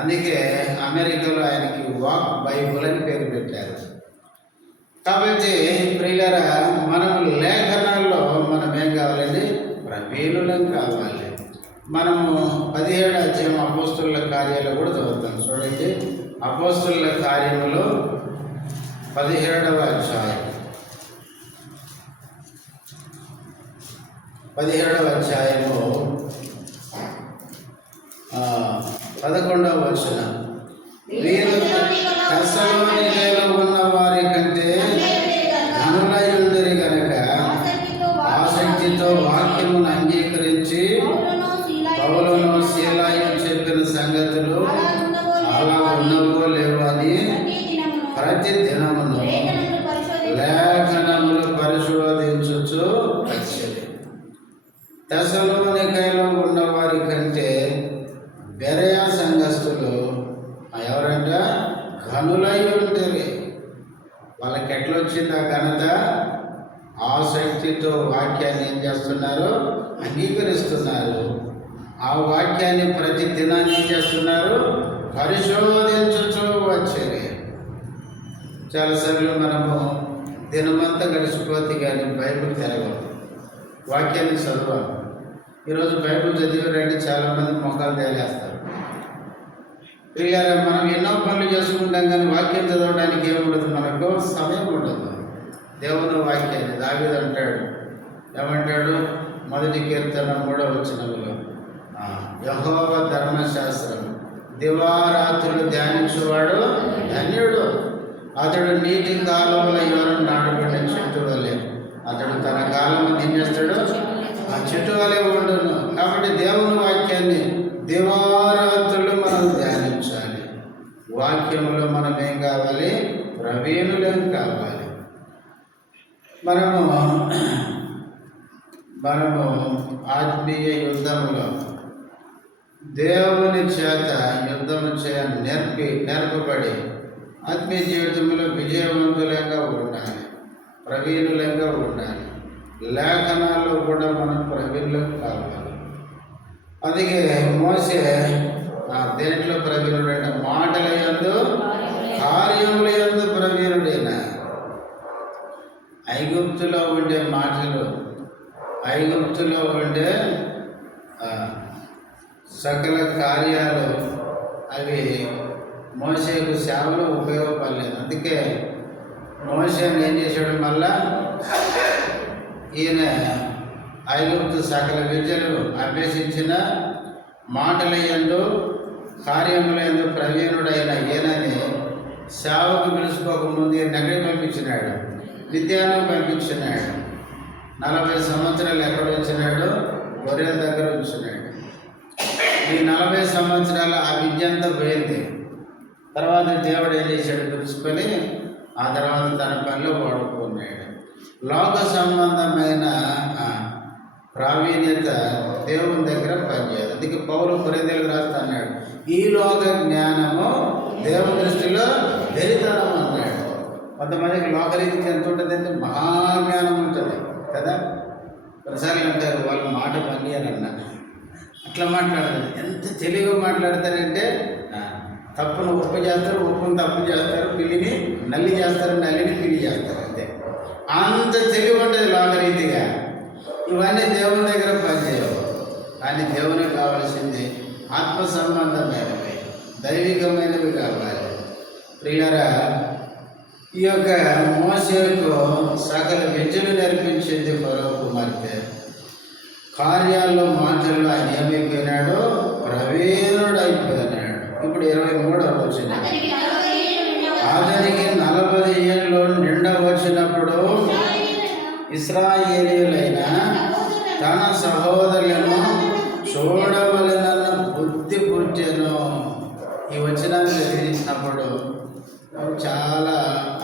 అందుకే అమెరికాలో ఆయనకి వాక్ బైబుల్ అని పేరు పెట్టారు. కాబట్టి ప్రియులారా, మనము లేఖనాల్లో మనం ఏం కావాలండి, ప్రవీణులం కావాలి. మనము 17వ అధ్యాయం అపోస్తుల కార్యాలు కూడా చదువుతాం. చూడండి, అపోస్తుల కార్యములు 17వ అధ్యాయం 17వ అధ్యాయము 11వ వచనం. వీరు తెస్సలోనికలో ఉన్న వారి కంటే ధనులయుండిరి గనక ఆసక్తితో వాక్యమును అంగీకరించి పౌలును శీలాయు చెప్పిన సంగతులు అలా ఉన్నవో లేవో అని ప్రతి దినమును లేఖనములు పరిశోధించుచు వచ్చేది. తెస్సలోనికలో ఉన్న వారి కంటే బెరయా సంఘస్థులు ఎవరంట, ఘనులై ఉంటారు. వాళ్ళకి ఎట్లా వచ్చింది ఆ ఘనత? ఆసక్తితో వాక్యాన్ని ఏం చేస్తున్నారు, అంగీకరిస్తున్నారు. ఆ వాక్యాన్ని ప్రతి దినాన్ని ఏం చేస్తున్నారు, పరిశోధించుతూ వచ్చేది. చాలాసార్లు మనము దినమంతా గడిచిపోతే కానీ బైబిల్ తెరవము, వాక్యాన్ని చదవాలి. ఈరోజు బైబిల్ చదివారంటే చాలామంది మొక్కలు తేలేస్తారు. పిల్లలు మనం ఎన్నో పనులు చేసుకుంటాం కానీ వాక్యం చదవడానికి ఏముండదు, మనకు సమయం ఉండదు. దేవుని వాక్యాన్ని దావీదు అంటాడు, ఏమంటాడు, 1వ కీర్తన 3వ వచనంలో, యెహోవా ధర్మశాస్త్రం దివారాత్రులు ధ్యానించువాడు ధన్యుడు. అతడు నీటి కాలంలో ఎవరు నాటబడిన చెట్టు వలె, అతడు తన కాలం ఏం చేస్తాడు, ఆ చెట్టు వలె ఉండును. కాబట్టి దేవుని వాక్యాన్ని దివారాత్రులు మనం ధ్యానించాలి. వాక్యములో మనం ఏం కావాలి, ప్రవీణులేం కావాలి. మనము ఆత్మీయ యుద్ధములో దేవుని చేత యుద్ధము నేర్పబడి ఆత్మీయ జీవితంలో విజయవంతులంగా ఉండాలి, ప్రవీణులంగా ఉండాలి. లేఖనాల్లో కూడా మనం ప్రవీణులం కావాలి. అందుకే మోసే దేంట్లో ప్రవీణుడైన, మాటల యందు కార్యముల యందు ప్రవీణుడైన. ఐగుప్తులో ఉండే మాటలు, ఐగుప్తులో ఉండే సకల కార్యాలు అవి మోసేకు సేవలో ఉపయోగపడలేదు. అందుకే మోసేని ఏం చేశాడు, మళ్ళా ఈయన ఐగుప్తు సకల విద్యలు అభ్యసించిన మాటల యందు కార్యముల యందు ప్రవీణుడైన ఈయనని సేవకు పిలుచుకోకముందు నగడి పంపించినాడు, విద్యాను పంపించినాడు. 40 సంవత్సరాలు ఎక్కడ వచ్చినాడు, గొర్రెల దగ్గర వచ్చినాడు. ఈ 40 సంవత్సరాలు ఆ విద్య అంతా పోయింది. తర్వాత దేవుడు ఏం చేశాడు, పిలుచుకొని ఆ తర్వాత తన పనిలో వాడుకున్నాడు. లోక సంబంధమైన ప్రావీణ్యత దేవుని దగ్గర పనిచేయదు. అందుకే పౌలు కొరింథీయులకు రాస్తా అన్నాడు, ఈ లోక జ్ఞానము దేవుని దృష్టిలో వెరితనం అన్నాడు. కొంతమందికి లోకరీతికి ఎంత ఉంటుందంటే మహాజ్ఞానం ఉంటుంది కదా. కొన్నిసార్లు అంటారు వాళ్ళు మాట పని అని అన్నారు. అట్లా మాట్లాడతారు, ఎంత తెలివిగా మాట్లాడతారంటే తప్పును ఉప్పు చేస్తారు, ఉప్పును తప్పు చేస్తారు, పిల్లిని నల్లి చేస్తారు, నల్లిని పిల్లి చేస్తారు అంతే. అంత తెలివి ఉంటుంది లోకరీతిగా. ఇవన్నీ దేవుని దగ్గర పనిచేయవు. కానీ దేవునికి కావాల్సింది ఆత్మ సంబంధమైనవి, దైవికమైనవి కావాలి. ప్రియులారా, ఈ యొక్క మోసేకు సకల విద్యలు నేర్పించింది ఫరో కుమార్తె. కార్యాల్లో మాటల్లో ఆయన ఏమైపోయినాడో ప్రవీణుడైపోయినాడు. ఇప్పుడు 23వ వచనం. అతనికి 40 ఏళ్ళు నిండా వచ్చినప్పుడు ఇశ్రాయేలీయులైన తన సహోదరులను చూడవలెనన్న బుద్ధి పుట్టెను. ఈ వచనాన్ని గ్రహించినప్పుడు చాలా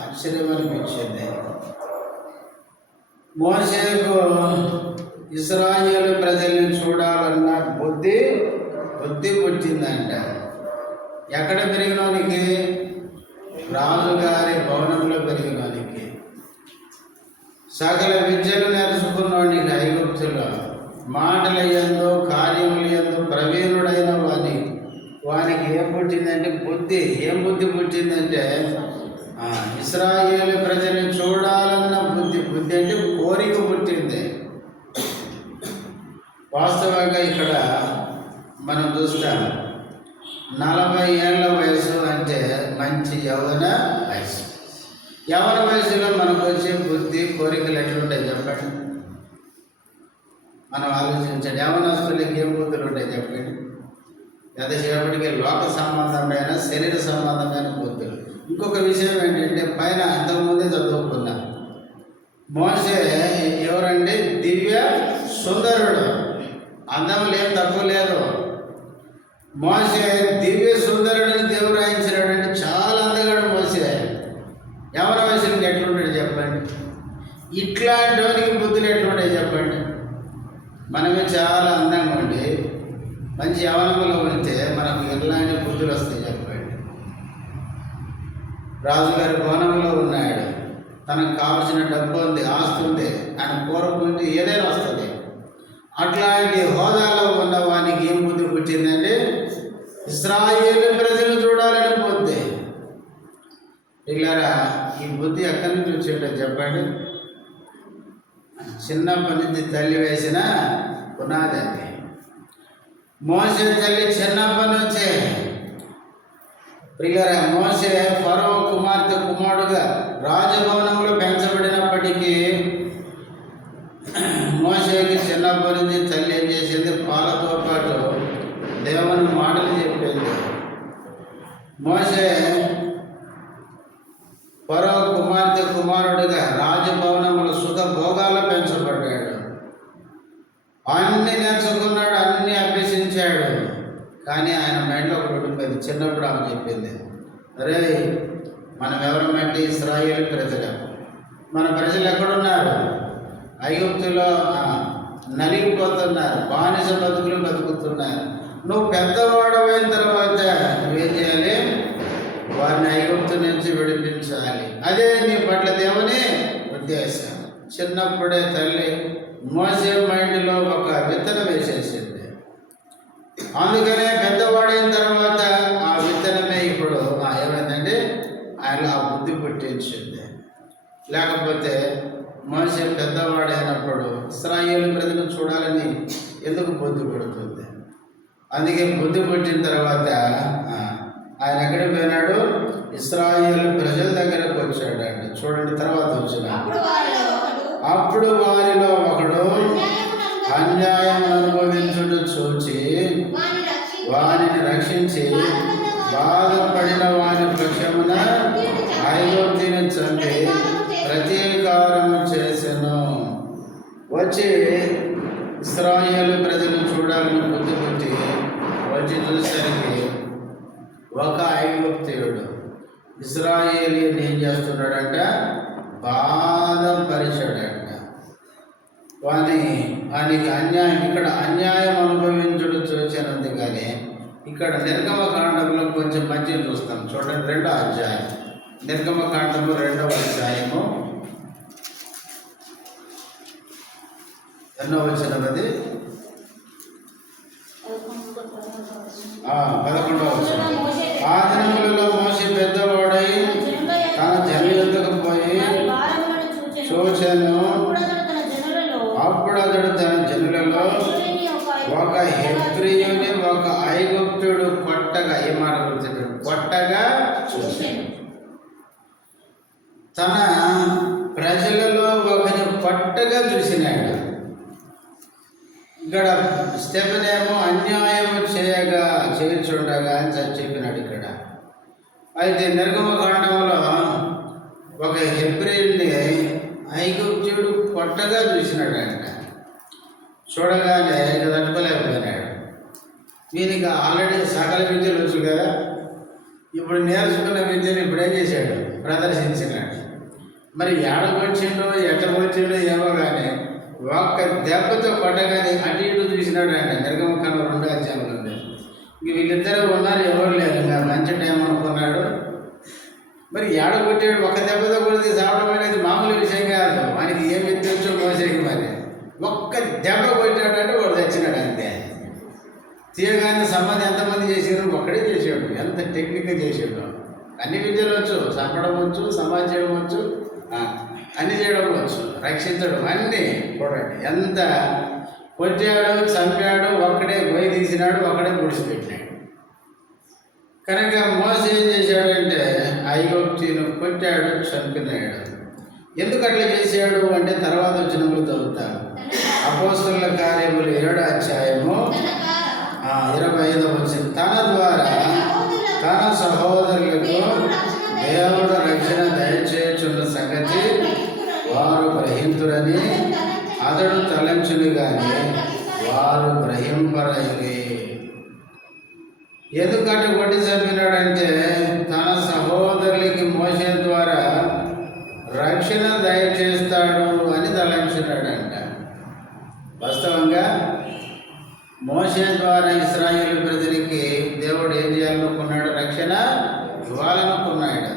ఆశ్చర్యం అనిపించింది. మోషేకు ఇశ్రాయేలు ప్రజల్ని చూడాలన్న బుద్ధి పుట్టిందంట. ఎక్కడ పెరిగినోనికి? రాజుగారి భవనంలో పెరిగినోనికి. సకల విద్యలు నేర్చుకున్నోనికి ఐగుప్తులో, మాటల యందు కార్యముల యందు ప్రవీణుడైన వానికి ఏం పుట్టిందంటే బుద్ధి. ఏం బుద్ధి పుట్టిందంటే ఇశ్రాయేలు ప్రజల్ని చూడాలన్న బుద్ధి అంటే కోరిక పుట్టింది. వాస్తవంగా ఇక్కడ మనం చూస్తాం 40 ఏళ్ళ వయసు అంటే మంచి యవ్వన వయసు. యవ్వన వయసులో మనకు వచ్చే బుద్ధి కోరికలు ఎట్లుంటాయి చెప్పండి? మనం ఆలోచించండి. యవ్వనస్తులకి ఏం బుద్ధులు ఉంటాయి చెప్పండి? ఎంతసేపటికి లోక సంబంధమైన శరీర సంబంధమైన బుద్ధులు. ఇంకొక విషయం ఏంటంటే పైన అంతకుముందే చదువుకున్నాం. మోషే ఎవరండి? దివ్య సుందరుడు. అందములు ఏం తక్కువ లేదు. మోషే దివ్య సుందరుడిని దేవుడు రాయించినాడు. అంటే చాలా అందగాడు మోషే. యవన వయసులకి ఎట్లుంటాడు చెప్పండి? ఇట్లాంటి వానికి బుద్ధులు ఎట్లుంటాయి చెప్పండి? మనమే చాలా అందంగా ఉండి మంచి యవనంలో ఉంటే మనకు ఎలాంటి బుద్ధులు వస్తాయి చెప్పండి? రాజుగారి భవనంలో ఉన్నాడు, తనకు కావలసిన డబ్బు ఉంది, ఆస్తి ఉంది, ఆయన కోరుకుంటే ఏదైనా వస్తుంది. అట్లాంటి హోదాలో ఉన్న వానికి ఏం బుద్ధి పుట్టిందంటే ఇశ్రాయేలు ప్రజలు చూడాలని బుద్ధి. ఇలారా ఈ బుద్ధి ఎక్కడి నుంచి వచ్చేటో చెప్పండి? చిన్నప్పటి నుంచి తల్లి వేసిన పునాది అది. మోషే తల్లి చిన్నప్పటి నుంచే ప్రియులారా మోషే ఫరో కుమార్తె కుమారుడుగా రాజభవనంలో పెంచబడినప్పటికీ మోషేకి చిన్నప్పటి నుంచి తల్లి ఏం చేసింది? పాలతో పాటు దేవుని మాటలు చెప్పింది. మోషే ఫరో కుమార్తె కుమారుడిగా రాజభవనంలో సుఖ భోగాలు పెంచబడ్డాడు. అన్ని నేర్చుకున్నాడు, అన్ని అభ్యసించాడు. కానీ ఆయన మైండ్లో ఒకటి ఉండిపోయింది. చిన్నప్పుడు ఆమె చెప్పింది, అరే మనం ఎవరమంటే ఇశ్రాయేలు ప్రజలు. మన ప్రజలు ఎక్కడున్నారు? ఐగుప్తులో నలిగిపోతున్నారు, బానిస బతుకులు బతుకుతున్నారు. నువ్వు పెద్దవాడమైన తర్వాత నువ్వేం చేయాలి? వారిని ఐగుప్తు నుంచి విడిపించాలి. అదే నీ పట్ల దేవుని ఉద్దేశం. చిన్నప్పుడే తల్లి మోసే మైండ్లో ఒక విత్తనం వేసేసింది. అందుకనే పెద్దవాడైన తర్వాత ఆ విత్తనమే ఇప్పుడు ఏమైందంటే ఆయన ఆ బుద్ధి పుట్టించింది. లేకపోతే మోషే పెద్దవాడైనప్పుడు ఇశ్రాయేలు ప్రజలు చూడాలని ఎందుకు బుద్ధి పుడుతుంది? అందుకే బుద్ధి పుట్టిన తర్వాత ఆయన ఎక్కడికి పోయినాడు? ఇశ్రాయేలు ప్రజల దగ్గరకు వచ్చాడు అండి. చూడండి తర్వాత వచ్చిన అప్పుడు వారిలో ఒకడు అన్యాయం అనుభవించుడు చూచి వారిని రక్షించి బాధపడిన వారి పక్షమున ఐగుప్తుని చంపి ప్రతీకారము చేసెను. వచ్చి ఇశ్రాయేలు ప్రజలు చూడాలని బుద్ధి పుట్టి వచ్చి చూసరికి ఒక ఐగుప్తీయుడు ఇశ్రాయేలీని ఏం చేస్తున్నాడంట? బాధపరిచాడంట. వానికి అన్యాయం, ఇక్కడ అన్యాయం అనుభవించుడు చూచినంది. కానీ ఇక్కడ నిర్గమకాండంలో కొంచెం మంచిగా చూస్తాం. చూడండి 2వ అధ్యాయం, నిర్గమకాండము 2వ అధ్యాయము ఎన్నో వచనం? అది 11వ వచనం. ఆ దినములలో మోషే పెద్దవాడై తన జనుల యొద్దకు పోయి చూచెను. అప్పుడు అతడు తన జనులలో ఒక హెబ్రీయుని ఒక ఐగుప్తుడు కొట్టగా, ఏ మాట గుర్తుంటాడు? కొట్టగా చూశాడు. తన ప్రజలలో ఒకరిని కొట్టగా చూసినాడు. ఇక్కడ స్టెఫెనేమో అన్యాయము చేయుచుండగా అని చెప్పినాడు ఇక్కడ. అయితే నిర్గమకాండంలో ఒక హెబ్రీయుని ఐగుప్తుడు కొట్టగా చూసినాడంట. చూడగానే ఇక తట్టుకోలేకపోయినాడు. వీనికి ఆల్రెడీ సకల విద్యలు వచ్చు కదా, ఇప్పుడు నేర్చుకున్న విద్యను ఇప్పుడు ఏం చేశాడు, ప్రదర్శించినాడు. మరి ఏడకొచ్చిండో ఎట్టకొచ్చిండో ఏమో కానీ ఒక్క దెబ్బతో కొట్టగానే అటు ఇటు చూసినాడు అంట. నిర్గమకాండం 2వ అధ్యాయంలో ఉంది. ఇంక వీళ్ళిద్దరూ ఉన్నారు, ఎవరు లేరు, ఇంకా మంచి టైం అనుకున్నాడు. మరి ఏడకొట్టాడు, ఒక్క దెబ్బతో కొడితే సావడం అనేది మామూలు విషయం కాదు. వానికి ఏం విద్యొచ్చో మోసేకి మరి ఒక్క దెబ్బ కొట్టాడంటే వాడు తెచ్చినాడు అంతే. తీయగానే సంబంధం ఎంతమంది చేసారు, ఒక్కడే చేసాడు. ఎంత టెక్నిక్గా చేసాడు. అన్ని విద్యలు వచ్చు, చంపడం వచ్చు, సమాజం చేయడం వచ్చు, అన్ని చేయడం వచ్చు, రక్షించడం అన్నీ చూడండి. ఎంత కొట్టాడు, చంపాడు, ఒక్కడే గొయ్యి తీసినాడు, ఒక్కడే గుడిసిపెట్టినాడు. కనుక మోస ఏం చేశాడంటే ఐగుప్తును కొట్టాడు, చంపినాడు. ఎందుకు అట్లా చేశాడు అంటే తర్వాత వచ్చినప్పుడు చదువుతాను. అపోస్తలుల కార్యములు 7వ అధ్యాయము 25వ వచనం. తన ద్వారా తన సహోదరులకు దేవుడు రక్షణ దయచేయుచున్న సంగతి వారు గ్రహింతురని అతడు తలంచును గాని వారు గ్రహింపరైరి. ఎందుకంటే కొట్టి చంపినాడంటే తన సహోదరులకి మోసే ద్వారా రక్షణ దయచేస్తాడు అని తలంచినాడంట. వాస్తవంగా మోసే ద్వారా ఇశ్రాయేలు ప్రజలకి దేవుడు ఏం చేయాలనుకున్నాడు, రక్షణ ఇవ్వాలనుకున్నాడు,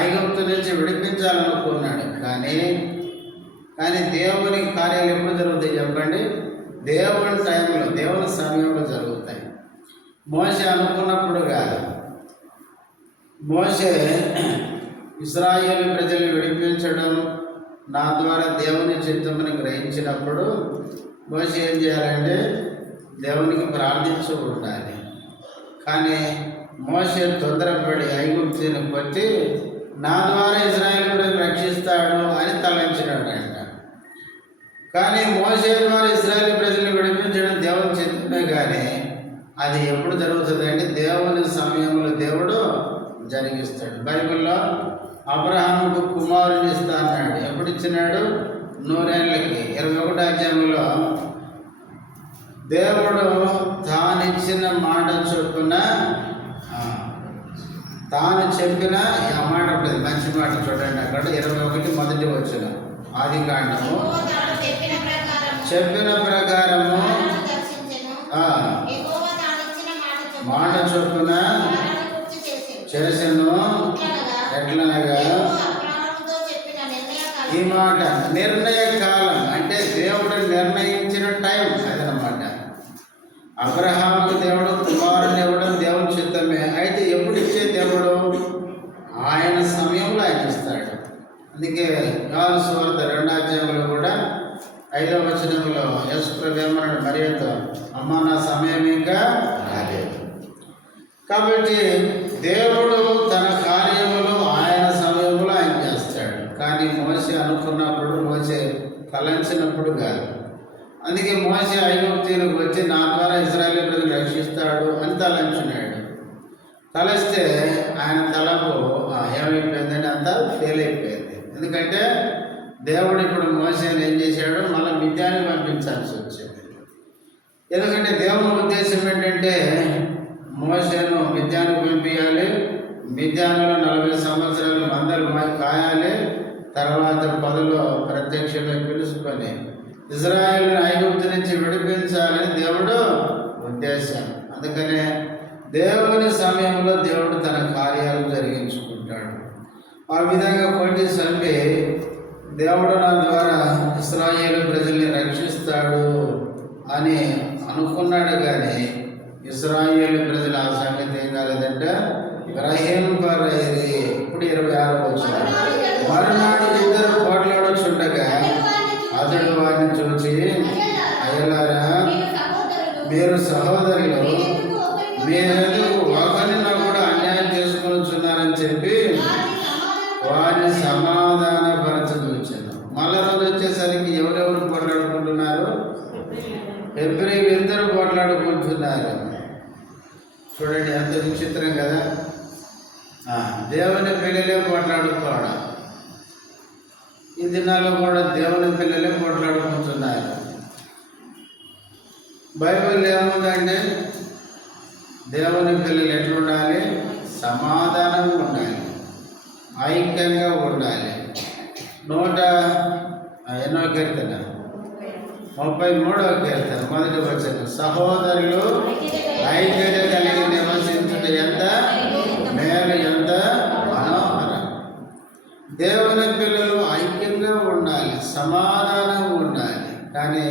ఐగుప్తు నుంచి విడిపించాలనుకున్నాడు. కానీ దేవుని కార్యాలు ఎప్పుడు జరుగుతాయి చెప్పండి, దేవుని టైంలో, దేవుని సమయంలో జరుగుతాయి. మోసే అనుకున్నప్పుడు కాదు. మోసే ఇశ్రాయేలు ప్రజలు విడిపించడం నా ద్వారా దేవుని చిత్తమని గ్రహించినప్పుడు మోసే ఏం చేయాలంటే దేవునికి ప్రార్థించు ఉండాలి. కానీ మోసే తొందరపడి ఐగుప్తుని కొట్టి నా ద్వారా ఇశ్రాయేలు ప్రజలు రక్షిస్తాడు అని తలంచినాడంట. కానీ మోసే ద్వారా ఇశ్రాయేలు ప్రజలు విడిపించడం దేవుని చిత్తమే. కానీ అది ఎప్పుడు జరుగుతుంది అంటే దేవుని సమయంలో దేవుడు జరిగిస్తాడు. బైబిల్లో అబ్రహాముకు కుమారుని ఇస్తా అన్నాడు. ఎప్పుడు ఇచ్చినాడు, 100 ఏళ్ళకి. 21వ అధ్యాయంలో దేవుడు తానిచ్చిన మాట చొప్పున తాను చెప్పిన ఆ మాట ఉంటుంది, మంచి మాట చూడండి. అక్కడ 21 మొదటి వచనం, ఆది కాండము. చెప్పిన ప్రకారము మాట చొప్పున చేసెను. ఎట్లనగా ఈ మాట నిర్ణయ కాలం అంటే దేవుడు నిర్ణయించిన టైం అదనమాట. అబ్రహాముకు దేవుడు కుమారుని ఇవ్వడం దేవుని చిత్తమే. అయితే ఎప్పుడు ఇచ్చే దేవుడు ఆయన సమయంలో ఆయన ఇస్తాడు. అందుకే యోహాను సువార్త 2వ అధ్యాయంలో కూడా 5వ వచనంలో యేసు ప్రభువు ఏమన్నాడు మరియతో, అమ్మ నా సమయం ఇంకా రాలేదు. కాబట్టి దేవుడు తన కార్యములు ఆయన సమయంలో ఆయన చేస్తాడు. కానీ మోసే అనుకున్నప్పుడు, మోసే తలంచినప్పుడు కాదు. అందుకే మోసే ఐగుప్తులకు వచ్చి నా ద్వారా ఇశ్రాయేలు ప్రజలు రక్షిస్తాడు అని తలంచున్నాడు. తలస్తే ఆయన తలకు ఏమైపోయిందంటే అంతా ఫెయిల్ అయిపోయింది. ఎందుకంటే దేవుడు ఇప్పుడు మోసేని ఏం చేశాడు, మళ్ళీ మిద్యానికి పంపించాల్సి వచ్చింది. ఎందుకంటే దేవుని ఉద్దేశం ఏంటంటే మోసేను మిద్యానికి పంపించాలి, మిద్యానులో 40 సంవత్సరాలు మందలు కాయాలి, తర్వాత పదలో ప్రత్యక్షంగా పిలుచుకొని ఇశ్రాయేలుని ఐగుప్తు నుంచి విడిపించాలని దేవుడు ఉద్దేశం. అందుకనే దేవుని సమయంలో దేవుడు తన కార్యాలు జరిగించుకుంటాడు. ఆ విధంగా కొట్టి చంపి దేవుడు నా ద్వారా ఇశ్రాయేలు ప్రజల్ని రక్షిస్తాడు అని అనుకున్నాడు. కానీ ఇశ్రాయేలు ప్రజల ఆ సంగతి ఏం కాలేదంటే గ్రహింపరైరి. ఇప్పుడు 26వ వచనం, మరునాడు ఇద్దరు పోట్లాడొచ్చుండగా అతడు వారిని చూసి, అయ్యలారా మీరు సహోదరులు, మీరెందుకు ఒకరినొకడు అన్యాయం చేసుకొనిచున్నారని చెప్పి వారిని సమాధానపరచదొచ్చాను. మళ్ళా రోజు వచ్చేసరికి ఎవరెవరు పోట్లాడుకుంటున్నారు, హెబ్రీలు ఇద్దరు పోట్లాడుకుంటున్నారు. చూడండి ఎంత విచిత్రం కదా. దేవుని పిల్లలే పోట్లాడుకోవడం. ఈ దినాల్లో కూడా దేవుని పిల్లలే పోట్లాడుకుంటున్నారు. బైబిల్ ఏముందంటే దేవుని పిల్లలు ఎట్లుండాలి? సమాధానంగా ఉండాలి, ఐక్యంగా ఉండాలి. 100వ కీర్తన 33వ కీర్తన 1వ వచనం, సహోదరులు ఐక్యత కలిగి నివసించుట ఎంత మేలు, ఎంత మనోహరం. దేవుని పిల్లలు ఐక్యంగా ఉండాలి, సమాధానంగా ఉండాలి. కానీ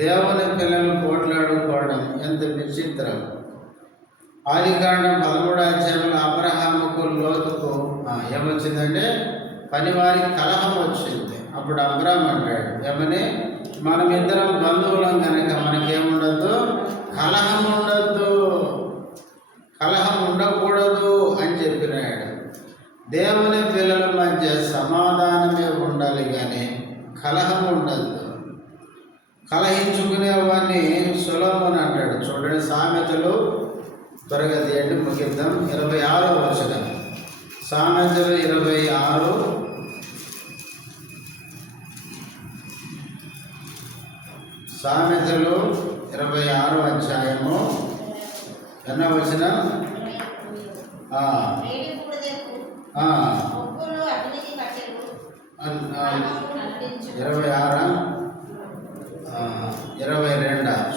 దేవుని పిల్లలు పోట్లాడుకోవడం ఎంత విచిత్రం. ఆదికాండం 13వ అధ్యాయంలో అబ్రహాముకు లోతుకు ఏమొచ్చిందంటే పనివారి కలహం వచ్చింది. అప్పుడు అబ్రహాం అంటాడు ఏమని, మనమిద్దరం బంధువులం కనుక మనకేముండద్దు, కలహం ఉండద్దు, కలహం ఉండకూడదు అని చెప్పినాడు. దేవుని పిల్లల మధ్య సమాధానమే ఉండాలి కానీ కలహం ఉండద్దు. కలహించుకునేవాడిని సొలొమోను అంటాడు. చూడండి సామెతలు, త్వరగా తీయండి ముగిద్దాం. 26వ వచనం, సామెతలు 26, సామెతలు 26వ అధ్యాయము ఎన్నో వచనం? 22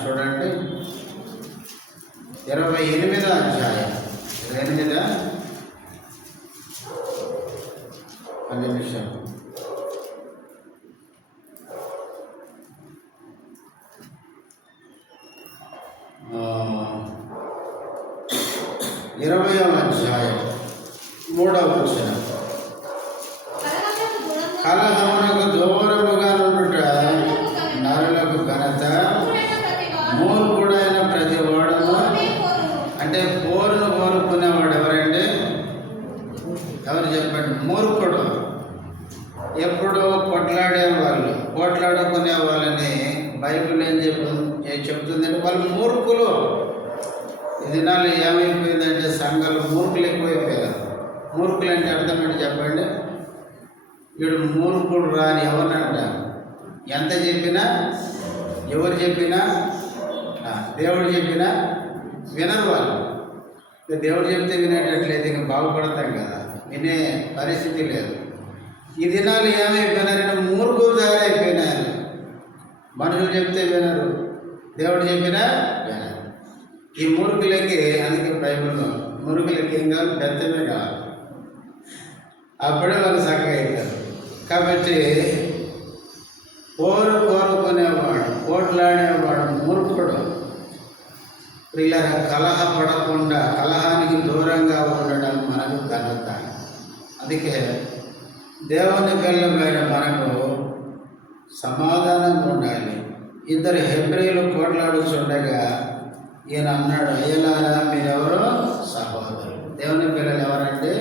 చూడండి. 28వ అధ్యాయం 28 నిమిషం. ఇరవై అధ్యాయం 3వ వచనం, కలహమునకు దూరముగా నుండుట నరులకు ఘనత, మూర్ఖుడైన ప్రతి వాడును. అంటే పోరును కోరుకునేవాడు ఎవరండి? ఎవరు చెప్పండి? మూర్ఖుడు. ఎప్పుడు పోట్లాడుకునే వాళ్ళని బైబిల్ ఏం చెప్తుందంటే వాళ్ళు మూర్ఖులు. ఈ దినాలు ఏమైపోయిందంటే సంఘాలు మూర్ఖులు ఎక్కువైపోయారు. మూర్ఖులు అంటే అర్థం ఏంటి చెప్పండి? వీడు మూర్ఖుడు రాని ఎవరినంట, ఎంత చెప్పినా, ఎవరు చెప్పినా, దేవుడు చెప్పినా వినరు వాళ్ళు. దేవుడు చెప్తే వినేటట్లయితే ఇంక బాగుపడతాం కదా, వినే పరిస్థితి లేదు. ఈ దినాలు ఏమైపోయినారంటే మూర్ఖులు తయారైపోయినారు. మనుషులు చెప్తే వినరు, దేవుడు చెప్పినా వినరు. ఈ మూర్ఖులకి అందుకే బైబిల్లో మూర్ఖులకి ఏం కావాలి? బెత్తమే కావాలి, అప్పుడే వాళ్ళు చక్కగా అవుతారు. కాబట్టి కోరుకునేవాడు, పోట్లాడేవాడు మూర్ఖుడు. ఇలా కలహపడకుండా, కలహానికి దూరంగా ఉండడం మనకు ఘనత. అందుకే దేవుని పిల్లలమైన మనకు సమాధానంగా ఉండాలి. ఇద్దరు హెబ్రీలు పోట్లాడుచుండగా ఈయన అన్నాడు, అయ్యలారా మీరెవరు? సహోదరులు. దేవుని పిల్లలు ఎవరంటే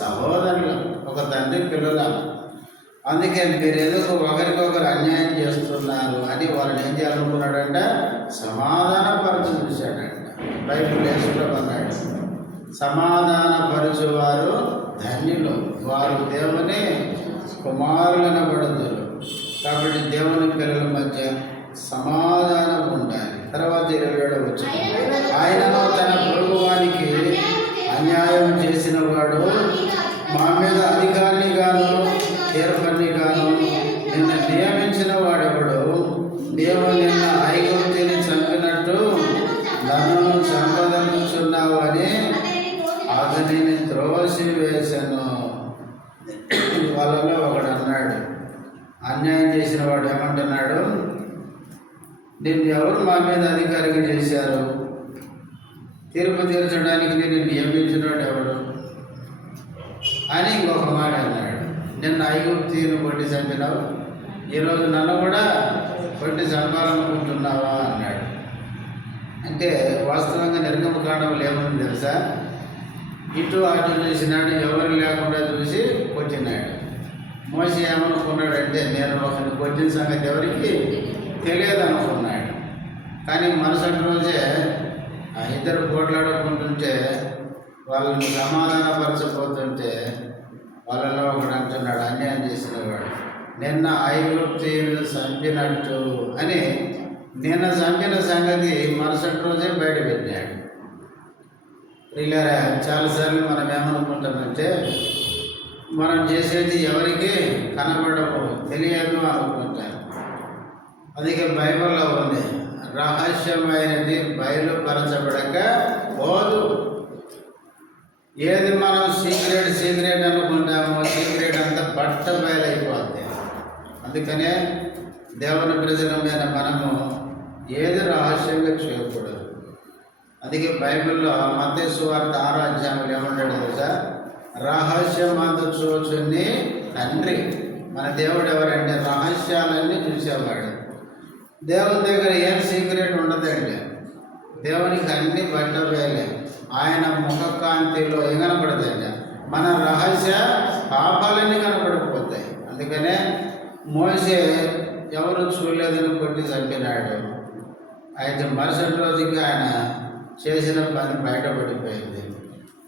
సహోదరులు, ఒక తండ్రి పిల్లలు. అందుకే మీరు ఎందుకు ఒకరికొకరు అన్యాయం చేస్తున్నారు అని వాళ్ళని ఏం చేయాలనుకున్నాడంట? సమాధానపరచు చూశాడంట. బైబిల్ అన్నాడు, సమాధానపరచువారు ధన్యులు, వారు దేవుని కుమారులనబడుదురు. కాబట్టి దేవుని పిల్లల మధ్య సమాధానం ఉండాలి. తర్వాత 27వ వచనం, ఆయనను తన పొరుగువానికి అన్యాయం చేసిన వాడు మా మీద అధికారిని గాను తీర్పని గాను నిన్ను నియమించిన వాడెవడు? దేవుడు నిన్న ఐగుప్తుని చంపినట్టు నన్ను చంపదలుచున్నావు అని అతనిని త్రోసివేశాను. వాళ్ళలో ఒకడు అన్నాడు, అన్యాయం చేసిన వాడు ఏమంటున్నాడు? నిన్ను ఎవరు మా మీద అధికారిగా చేశారు? తీర్పు తీర్చడానికి నేను నియమించినవాడు ఎవడు అని ఇంకొక మాట అన్నాడు. నిన్న ఐగుప్తీయుని కొట్టి చంపినావు, ఈరోజు నన్ను కూడా కొట్టి చంపాలనుకుంటున్నావా అన్నాడు. అంటే వాస్తవంగా నిర్గమకాండంలో ఏముంది తెలుసా? ఇటు అటు చూసినాడు, ఎవరు లేకుండా చూసి కొట్టినాడు. మోసే ఏమనుకున్నాడంటే నేను ఒకరిని కొట్టిన సంగతి ఎవరికి తెలియదు అనుకున్నాడు. కానీ మరుసటి రోజే ఇద్దరు పోట్లాడుకుంటుంటే వాళ్ళని సమాధానపరచబోతుంటే వాళ్ళలో ఒకడు అంటున్నాడు, అన్యాయం చేసిన వాడు, నిన్న ఐగుప్తీయులు చంపినట్టు అని నిన్న చంపిన సంగతి మరుసటి రోజే బయట పెట్టాడు. ఇలా చాలాసార్లు మనం ఏమనుకుంటామంటే మనం చేసేది ఎవరికి కనబడవు, తెలియదు అనుకుంటాం. అందుకే బైబిల్లో ఉంది, రహస్యమైనది బయలుపరచబడక పోదు. ఏది మనం సీక్రెట్ అనుకుంటామో సీక్రెట్ అంతా బట్ట బయలైపోద్ది. అందుకనే దేవుని ప్రజలమైన మనము ఏది రహస్యంగా చేయకూడదు. అందుకే బైబిల్లో మత్తయి సువార్త 6వ అధ్యాయంలో ఏమంటాడు తెలుసా? రహస్యమందు చూచుని తండ్రి. మన దేవుడు ఎవరంటే రహస్యాలన్నీ చూసేవాడు. దేవుని దగ్గర ఏం సీక్రెట్ ఉండదండి. దేవునికి అన్ని బట్టబయలే. ఆయన ముఖకాంతిలో ఏం కనపడదండి, మన రహస్య పాపాలన్నీ కనపడిపోతాయి. అందుకనే మోసే ఎవరు చూడలేదని కొట్టి చంపినాడు. అయితే మరుసటి రోజుకి ఆయన చేసిన పని బయటపడిపోయింది.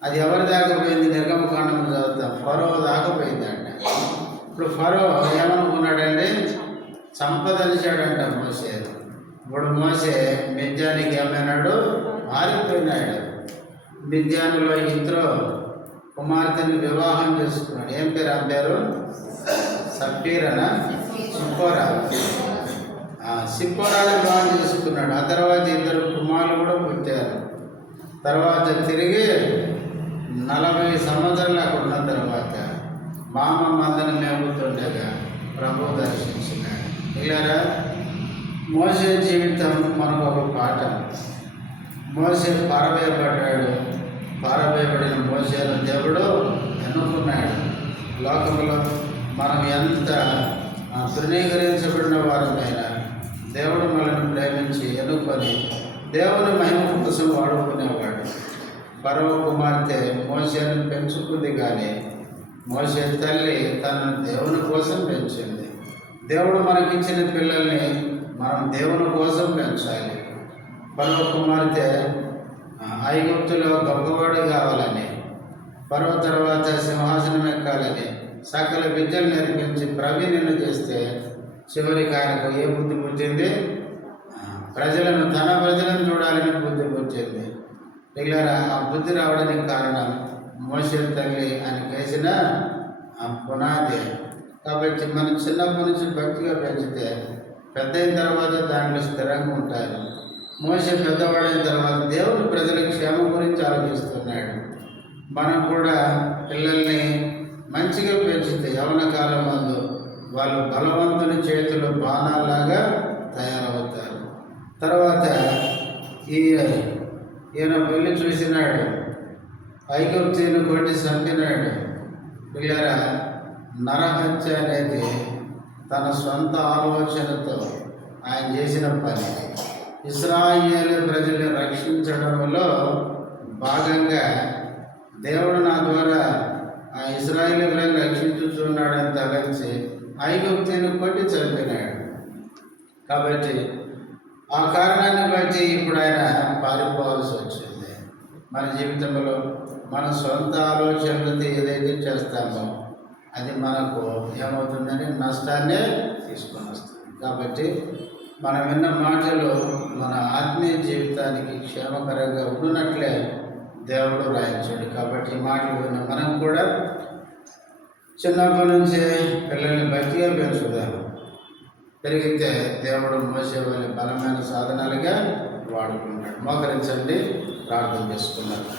అది ఎవరి దాకా పోయింది? నిర్గమకాండం చదువుతాం, ఫరో దాకా పోయిందంట. ఇప్పుడు ఫరో ఏమనుకున్నాడండి? చంపదలిచాడంట మోసే. ఇప్పుడు మోసే మిద్యానికి ఏమైనాడు? మారిపోయినాడు. మిద్యానులో ఇత్రో కుమార్తెని వివాహం చేసుకున్నాడు. ఏం పేరు? ఆ పేరు సప్పీరనా సిప్పోరా. సిప్పోరాని వివాహం చేసుకున్నాడు. ఆ తర్వాత ఇద్దరు కుమారులు కూడా పుట్టారు. తర్వాత తిరిగి 40 సంవత్సరాలు అక్కడ ఉన్న తర్వాత మామ మందని మేపుతుండగా ప్రభు దర్శించినాడు. ఇలారా మోసే జీవితం మనకు ఒక పాఠం. మోసే పారవేయబడ్డాడు. పారవేయబడిన మోసేను దేవుడు ఎన్నుకున్నాడు. లోకంలో మనం ఎంత తృణీకరించబడిన వారమైనా దేవుడు మనల్ని ప్రేమించి ఎన్నుకొని దేవుని మహిమ కోసం వాడుకునేవాడు. ఫరో కుమార్తె మోసేను పెంచుకుంది, కానీ మోసే తల్లి తనను దేవుని కోసం పెంచింది. దేవుడు మనకిచ్చిన పిల్లల్ని మనం దేవుని కోసం పెంచాలి. ఫరో కుమార్తె ఐగుప్తులో గొప్పవాడు కావాలని, ఫరో తర్వాత సింహాసనం ఎక్కాలని సకల విద్యలు నేర్పించి ప్రవీణ్యం చేస్తే చివరికి ఆయనకు ఏ బుద్ధి పుట్టింది? తన ప్రజలను చూడాలని బుద్ధి పుట్టింది. ఇలా ఆ బుద్ధి రావడానికి కారణం మోసే తల్లి ఆయన వేసిన పునాది. కాబట్టి మనం చిన్నప్పటి నుంచి భక్తిగా పెంచితే పెద్ద అయిన తర్వాత దాంట్లో స్థిరంగా ఉంటారు. మోసే పెద్దవాడైన తర్వాత దేవుడు ప్రజల క్షేమం గురించి ఆలోచిస్తున్నాడు. మనం కూడా పిల్లల్ని మంచిగా పెంచితే యవన కాలం ముందు వాళ్ళు బలవంతుని చేతులు బాణాలాగా తయారవుతారు. తర్వాత ఈయన పెళ్లి చూసినాడు, ఐగుప్తీయుని కొట్టి చంపినాడు. పిల్లరా, నరహత్య అనేది తన సొంత ఆలోచనతో ఆయన చేసిన పని. ఇశ్రాయేలు ప్రజల్ని రక్షించడంలో భాగంగా దేవుడు నా ద్వారా ఆ ఇశ్రాయేలులను రక్షించుచున్నాడని తలంచి ఐగుప్తీయుని కొట్టి చంపినాడు. కాబట్టి ఆ కారణాన్ని బట్టి ఇప్పుడు ఆయన పారిపోవాల్సి వచ్చింది. మన జీవితంలో మన సొంత ఆలోచనలతో ఏదైతే చేస్తామో అది మనకు ఏమవుతుందని నష్టాన్నే తీసుకొని వస్తుంది. కాబట్టి మనం విన్న మాటలు మన ఆత్మీయ జీవితానికి క్షేమకరంగా ఉన్నట్లే దేవుడు రాయించాడు. కాబట్టి ఈ మాటలు విన్న మనం కూడా చిన్నప్పటి నుంచే పిల్లల్ని భక్తిగా పెంచుదాం. పెరిగితే దేవుడు మోసే వాళ్ళ బలమైన సాధనాలుగా వాడుకుంటాడు. మోకరించండి, ప్రార్థన చేసుకున్నారు.